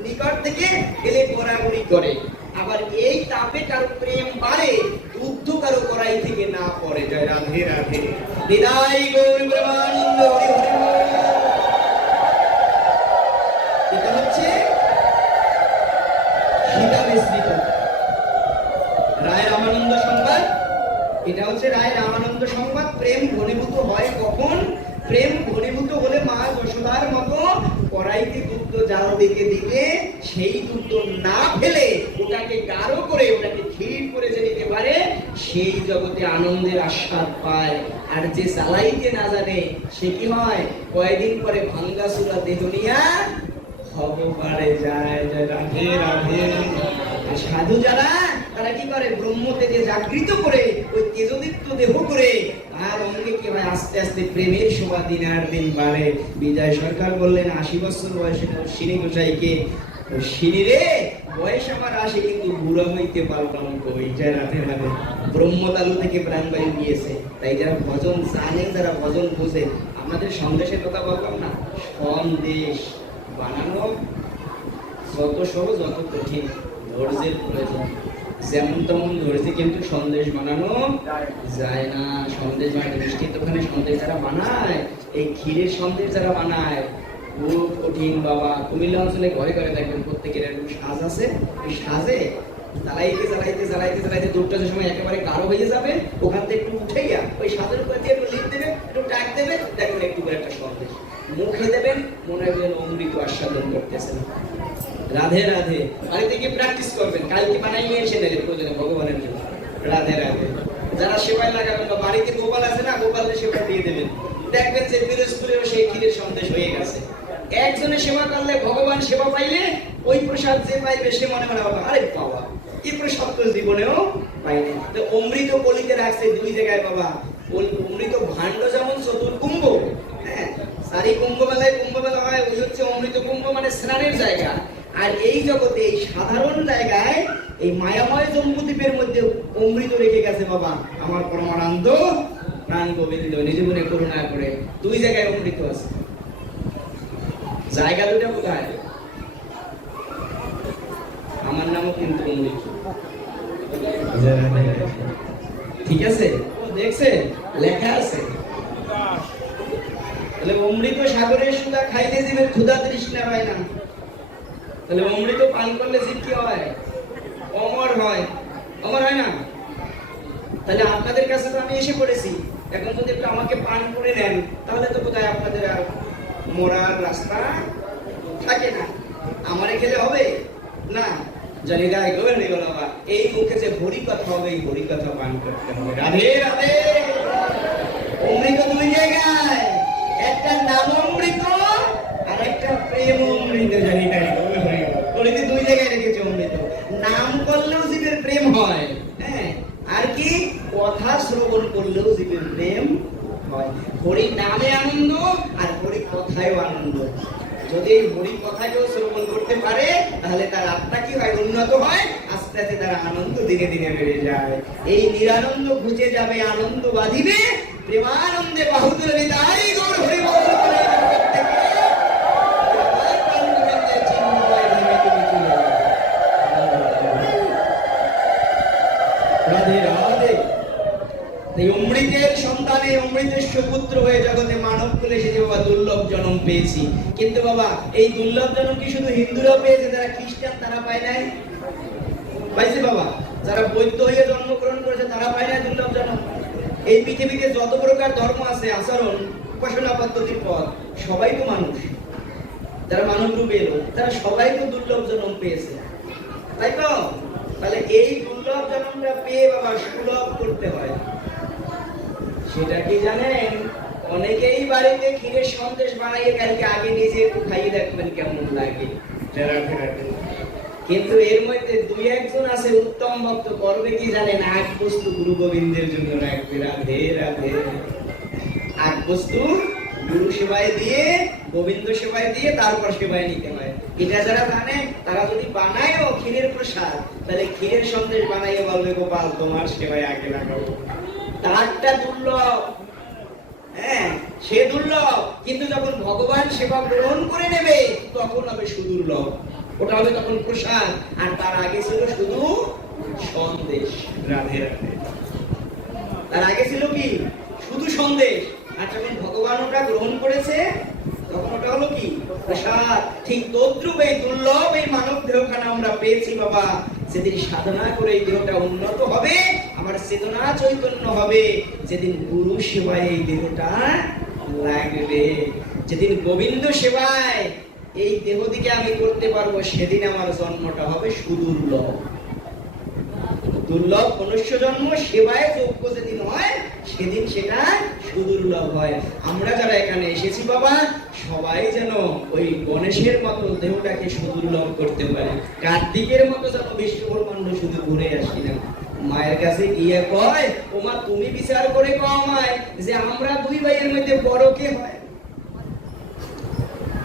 নিকট থেকে গেলে গড়াগড়ি করে। আবার এই তাপে কারো প্রেম বাড়ে, দুগ্ধ কারো কড়াই থেকে না পড়ে। জয় রাধে রাধে। বিদায় গৌর প্রেমানন্দ হরি হরি বল। এটা হচ্ছে সীতা মিশ্রিত রায় রামানন্দ সংবাদ। এটা হচ্ছে রায় রামানন্দ সংবাদ। প্রেম ঘনীভূত হয় কখন? প্রেম ঘনীভূত হলে মা যশোদার মতো কড়াইতে দুধ জাল দিতে দিতে সেই দুধ না ফেলে ওটাকে গাঢ় করে ওটাকে ক্ষীর করে যে নিতে পারে, সেই জগতে আনন্দের আস্বাদ পায়। আর যে জ্বালাইতে না জানে সে কি হয়? কয়েকদিন পরে ভাঙ্গা চুলা দেহ নিয়া ভগবানে যায়। রাধে রাধে। সাধু যারা, তারা কি করে? ব্রহ্ম থেকে জাগৃত করে ওই তেজদীপ্ত দেহ করে আর অঙ্গে কি হয়? আস্তে আস্তে প্রেমের শোভা দিন আর দিন বাড়ে। বিজয় সরকার বললেন 80 বছর বয়সে সিনি গোসাইকে, সিনি রে বয়স আমার 80 কিন্তু বুড়া হইতে পারলাম কই। জয় রাধে রাধে। ব্রহ্মতালু থেকে প্রাণবায়ু নিয়েছে। তাই যারা ভজন জানে, যারা ভজন বোঝে, আমাদের সন্দেশের কথা বললাম না, সন্দেশ বানানো যত সহজ যত কঠিন, ধৈর্যের প্রয়োজন। যেমন তেমন ধৈর্য কিন্তু সন্দেশ বানানো যায় না। সন্দেশ বানাতে মিষ্টি দোকানে সন্দেশ যারা বানায়, এই ক্ষীরের সন্দেশ যারা বানায়, খুব কঠিন বাবা। কুমিল্লা অঞ্চলে ঘরে ঘরে দেখবেন প্রত্যেকের এরকম সাজ আছে। ওই সাজে জ্বালাইতে জ্বালাইতে জ্বালাইতে জ্বালাইতে দুধটা যে সময় একেবারে গাঢ় হয়ে যাবে, ওখান থেকে একটু উঠে গিয়া ওই সাজের উপর দিয়ে একটু লিপ দেবে, একটু টাক দেবে, দেখবেন একটু করে একটা সন্দেশ মুখে দেবেন, মনে হয় অমৃত আস্বাদন করতেছেন। রাধে রাধে। বাড়িতে গিয়ে প্র্যাকটিস করবেন, কালকে বানাই নিয়ে এসে নেবেন প্রয়োজনে ভগবানের জন্য। রাধে রাধে। যারা সেবায় লাগাবেন বা বাড়িতে গোপাল আছে না, গোপালের সেবা দিয়ে দেবেন, দেখবেন যে পিরোজপুরেও সেই ক্ষীরের সন্দেশ হয়ে গেছে। একজনে সেবা করলে ভগবান সেবা পাইলে ওই প্রসাদ যে পাইবে সে মনে মনে হবে আরে বাবা, এই প্রসাদ তো জীবনেও পাইনি। তো অমৃত কলিতে রাখছে দুই জায়গায় বাবা। অমৃত ভাণ্ড যেমন চতুর্কুম্ভ, হ্যাঁ, সারি কুম্ভ মেলা হয়, ওই হচ্ছে অমৃত কুম্ভ, মানে স্নানের জায়গা। আর এই জগতে এই সাধারণ জায়গায় এই মায়াময় জম্বুদ্বীপের মধ্যে অমৃত রেখে গেছে বাবা আমার পরমানন্দ প্রাণ গোবিন্দ। নিজ মনে করুণা করে দুই জায়গায় অমৃত আছে। জায়গা দুটা কোথায়? আমার নামও কিন্তু অমৃত। ঠিক আছে, দেখছে লেখা আছে। তাহলে অমৃত সাগরের সুধা খাইলে জীবের ক্ষুধা তৃষ্ণা হয় না। তাহলে অমৃত পান করলে জীব কি হয়? অমর হয়। অমর হয় না? তাহলে আপনাদের কাছে তো আমি এসে পড়েছি, এখন যদি একটু আমাকে পান করে নেন, তাহলে তো কোথায় আপনাদের আর মরার রাস্তা থাকে না। আমারে খেলে হবে না। জানি গায়ে গোবেন বাবা, এই মুখে যে হরি কথা হবে, এই হরি কথা পান করতে হবে। রাধে রাধে। অমৃত দুই জায়গায়, একটা নাম অমৃত আর একটা প্রেম অমৃত। জানি গায়ে গোবেন হরিতে দুই জায়গায় রেখেছে অমৃত। নাম করলেও জীবের প্রেম হয়, হ্যাঁ, আর কি কথা শ্রবণ করলেও জীবের প্রেম হয়। হরি নামে আনন্দ আর হরি কথায়ও আনন্দ। যদি এই হরি কথা কেউ শ্রবণ করতে পারে, তাহলে তার আত্মা কি হয়? উন্নত হয়। আস্তে আস্তে তার আনন্দ দিনে দিনে বেড়ে যায়। এই নিরানন্দ ঘুচে যাবে, আনন্দ বাঁধিবে, প্রেমানন্দে বাহুদুর হৃদয় গৌর হরি বল করে রাধে রাধে। এই অমৃতের সন্তানে, অমৃতের সুপুত্র হয়ে জগতে মানব কুলে এসে বাবা দুর্লভ জন্ম পেয়েছি। কিন্তু বাবা এই দুর্লভ জন্ম কি শুধু হিন্দুরা পেয়েছে? যারা খ্রিস্টান তারা পায় নাই? পাইছে বাবা। যারা বৌদ্ধ হয়ে জন্মগ্রহণ করেছে তারা পায় নাই দুর্লভ জন্ম? এই পৃথিবীতে যত প্রকার ধর্ম আছে, আচরণ, উপাসনা পদ্ধতির পথ, সবাই তো মানুষ। যারা মানব রূপে এলো তারা সবাই তো দুর্লভ জন্ম পেয়েছে, তাই তো? তাহলে এই দুর্লভ জন্মটা পেয়ে বাবা সুলভ করতে হয়। সেটা কি জানেন? অনেকেই বাড়িতে ক্ষীরের সন্দেশ বানাইয়ে কালকে আগে নিজে একটু খাইয়ে দেখবেন কেমন লাগে। কিন্তু এর মধ্যে দুই একজন আছে উত্তম ভক্ত, করবে কি জানেন? আগ বস্তু গুরু গোবিন্দের জন্য রাখবে। রাধে রাধে। আগ বস্তু গুরু সেবায় দিয়ে, গোবিন্দ সেবায় দিয়ে তারপর সেবায় নিতে হয়। এটা যারা জানে তারা যদি বানায়ও ক্ষীরের প্রসাদ, তাহলে ক্ষীরের সন্দেশ বানাইয়ে বলবে গোপাল তোমার সেবায় আগে লাগাবো। তারটা দুর্লভ, হ্যাঁ সে দুর্লভ, কিন্তু যখন ভগবান সেবা গ্রহণ করে নেবে তখন হবে সুদুর্লভ, ওটা হবে তখন প্রসাদ। আর তার আগে ছিল শুধু সন্দেশ। রাধে রাধে। তার আগে ছিল কি? শুধু সন্দেশ। আর যখন ভগবান ওটা গ্রহণ করেছে তখন ওটা হলো কি? প্রসাদ। ঠিক তদ্রূপ এই দুর্লভ এই মানব দেহখানা আমরা পেয়েছি বাবা। যেদিন সাধনা করে এই দেহটা উন্নত হবে, আমার চেতনা চৈতন্য হবে, যেদিন গুরু সেবায় এই দেহটা লাগবে, যেদিন গোবিন্দ সেবায় এই দেহ দিকে আমি করতে পারবো, সেদিন আমার জন্মটা হবে সুদুর্লভ। দুর্লভ মনুষ্য জন্ম সেবায় যোগ্য যেদিন হয় সেদিন সেটা সুদুর্লভ হয়। আমরা যারা এখানে এসেছি বাবা, সবাই যেন ওই গণেশের মতো দেহটাকে সুদুর্লভ করতে পারে, কার্তিকের মতো যেন বিশ্বব্রহ্মাণ্ড শুধু ঘুরে আসি না। মায়ের কাছে গিয়ে কয়, ও মা তুমি বিচার করে কও আমায় যে আমরা দুই ভাইয়ের মধ্যে বড় কে হয়?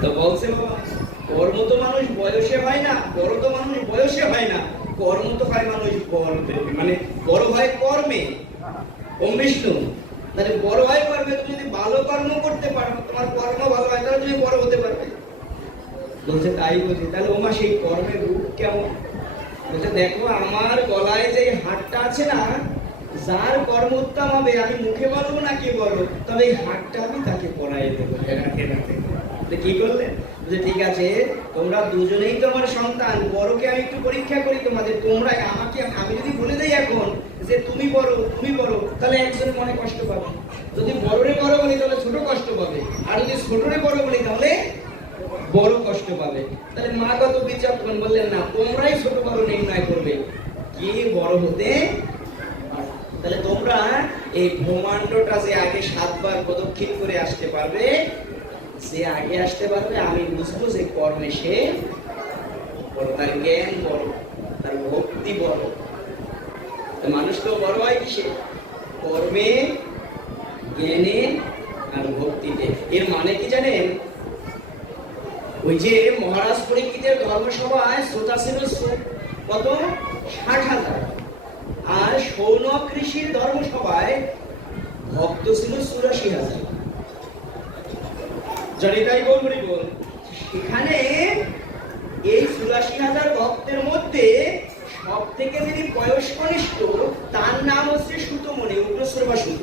তো বলছে বাবা, কর্ম তো মানুষ বয়সে হয় না, বড় তো মানুষ বয়সে হয় না, কর্ম তো হয় মানুষ কর্মে, মানে বড় হয় কর্মে। ওম বিষ্ণু, তাহলে বড় হয় কর্মে। তুমি যদি ভালো কর্ম করতে পারো, তোমার কর্ম ভালো হয়, তাহলে তুমি বড় হতে পারবে। বলছে তাই বুঝি, তাহলে ওমা সেই কর্মের রূপ কেমন? বলছে দেখো আমার গলায় যে হাড়টা আছে না, যার কর্ম উত্তম হবে আমি মুখে বলবো না কে বলো, তবে এই হাড়টা আমি তাকে পড়াই দেবো। কি করলেন? যে ঠিক আছে তোমরা দুজনেই তোমার সন্তান, বড়কে আমি একটু পরীক্ষা করি তোমাদের, তোমরা আমাকে, আমি যদি বলে দেই এখন যে তুমি বড় তুমি বড়, তাহলে একজন মনে কষ্ট পাবে। যদি বড়রে বড় বলি তাহলে ছোট কষ্ট পাবে, আর যদি ছোটরে বড় বলি তাহলে বড় কষ্ট পাবে। তাহলে মা কত বিচক্ষণ, বললেন না তোমরাই ছোট বড় নির্ণয় করবে কে বড় হতে। তাহলে তোমরা এই ব্রহ্মাণ্ডটা যে আগে 7 বার প্রদক্ষিণ করে আসতে পারবে, যে আগে আসতে পারবে, আমি বুঝবো যে কর্মে সে বড়, তার জ্ঞান বড়, তার ভক্তি বড়। মানুষ তো বড় হয় কিসে? কর্মে, জ্ঞানে আর ভক্তিতে। এর মানে কি জানেন? ওই যে মহারাজ পরীক্ষিতের ধর্মসভায় শ্রোতা ছিল কত? 60,000। আর সৌনক ঋষির ধর্মসভায় ভক্ত ছিল 84,000। জনিতাই বল সেখানে এই 84,000 ভক্তের মধ্যে সব থেকে যিনি বয়স কনিষ্ঠ তার নাম হচ্ছে সুতমণি, উগ্রশ্রবা সুত।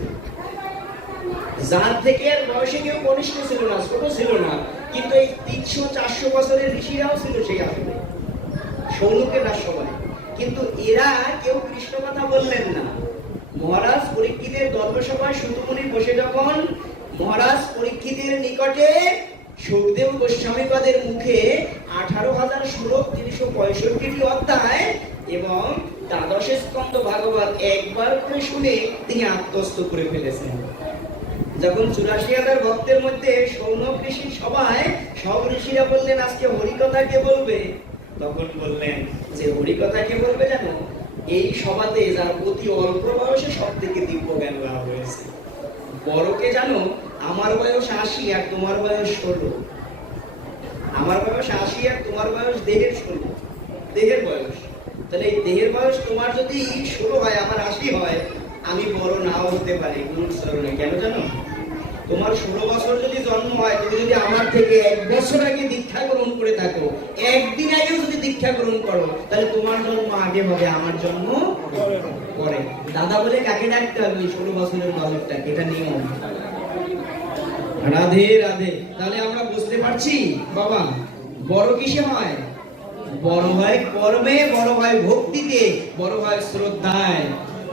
যার থেকে বয়সে কেউ কনিষ্ঠ ছিল না, ছোট ছিল না, কিন্তু এই 300-400 বছরের ঋষিরাও ছিল সেই আসলে সৌনকের রাজসভায়। কিন্তু এরা কেউ কৃষ্ণ কথা বললেন না। মহারাজ পরীক্ষিতের ধর্মসভায় সুতমণি বসে যখন মহারাজ পরীক্ষিতের নিকটে সুখদেব গোস্বামীপাদের মুখে 18,000 শ্লোক 365টি অধ্যায় এবং 12 স্কন্ধ ভাগবত একবার করে শুনে তিনি আত্মস্থ করে ফেলেছেন। যখন 84,000 ভক্তের মধ্যে সৌনক ঋষির সভায় সব ঋষিরা বললেন আজকে হরিকথা কে বলবে, তখন বললেন যে হরিকথা কে বলবে জানো? এই সভাতে যার অতি অল্প বয়সে সব থেকে দিব্য জ্ঞান লাভ হয়েছে। বড়কে জানো? আমার বয়স 80 আর তোমার বয়স 16। আমার বয়স 80 আর তোমার বয়স দেহের 16, দেহের বয়স। তাহলে এই দেহের বয়স তোমার যদি 16 হয়, আমার 80 হয়, আমি বড় নাও হতে পারি গুরুর চরণে। কেন জানো? তোমার 16 বছর যদি জন্ম হয়, তুমি যদি আমার থেকে 1 বছর আগে দীক্ষা গ্রহণ করে থাকো, একদিন আগেও যদি দীক্ষা গ্রহণ করো, তাহলে তোমার জন্ম আগে হবে, আমার জন্ম পরে। দাদা বলে কাকে ডাকতে হবে? 16 বছরের বালকটাকে। এটা নিয়ম। রাধে রাধে। তাহলে আমরা বুঝতে পারছি বাবা, বড় কিসে হয়? বড় হয় কর্মে, বড় হয় ভক্তিতে, বড় হয় শ্রদ্ধায়।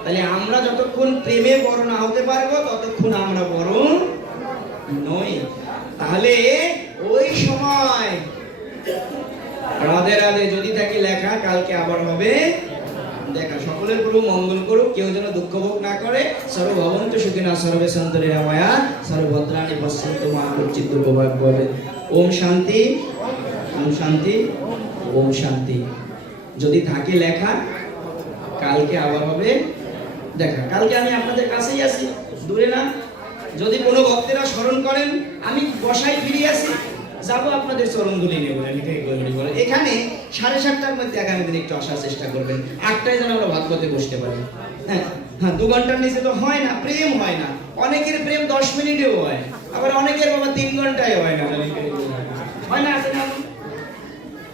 তাহলে আমরা যতক্ষণ প্রেমে বড় না হতে পারবো ততক্ষণ আমরা বড় নই। তাহলে ওই সময় রাধে রাধে যদি থাকে লেখা, কালকে আবার হবে দেখা। সকলের প্রভু মঙ্গল করুক, কেউ যেন দুঃখ ভোগ না করে। সর্বভবন্তু সুখিনঃ সর্বে সন্তু নিরাময়া সর্বভদ্রাণি পশ্যন্তু মা কশ্চিৎ দুর্ভোগ ভবেৎ। ওম শান্তি, ওম শান্তি, ওম শান্তি। যদি থাকে লেখা, কালকে আবার হবে দেখা। কালকে আমি আপনাদের কাছেই আছি, দূরে না। যদি কোনো ভক্তেরা স্মরণ করেন, আমি বসাই ফিরে আসি, যাবো আপনাদের চরণগুলি নেব এখানে 7:30টার মধ্যে আগামী দিন একটু আসার চেষ্টা করবেন। 8টায় যেন আমরা ভাগবতে বসতে পারি। হ্যাঁ হ্যাঁ, 2 ঘন্টার নিচে তো হয় না, প্রেম হয় না। অনেকের প্রেম 10 মিনিটেও হয়, আবার অনেকের বাবা 3 ঘন্টায় হয় না। হয় না, আছে না?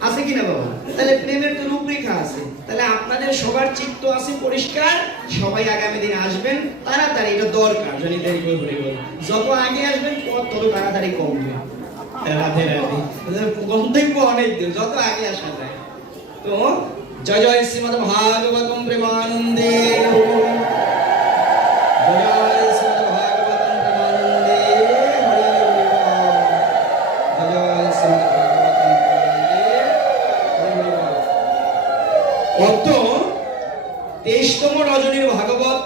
আছে কিনা বাবা? তাহলে প্রেমের তো রূপরেখা আছে। তাহলে আপনাদের সবার চিত্ত আছে পরিষ্কার, সবাই আগামী দিন আসবেন তাড়াতাড়ি, এটা দরকার। জানি দেরি করে বল, যত আগে আসবেন তত তাড়াতাড়ি কমবে। রাধে রাধে, গন্তব্য অনেক দূর, যত আগে আসা যায়। তো জয় জয় শ্রীমদ ভাগবতম প্রেমানন্দে, জয় জয় শ্রীমদ ভাগবতম প্রেমানন্দে, হরি হরি বল। জয় জয় শ্রীমদ ভাগবতম প্রেমানন্দে, হরি হরি বল। অর্থ 23তম রজনীর ভাগবত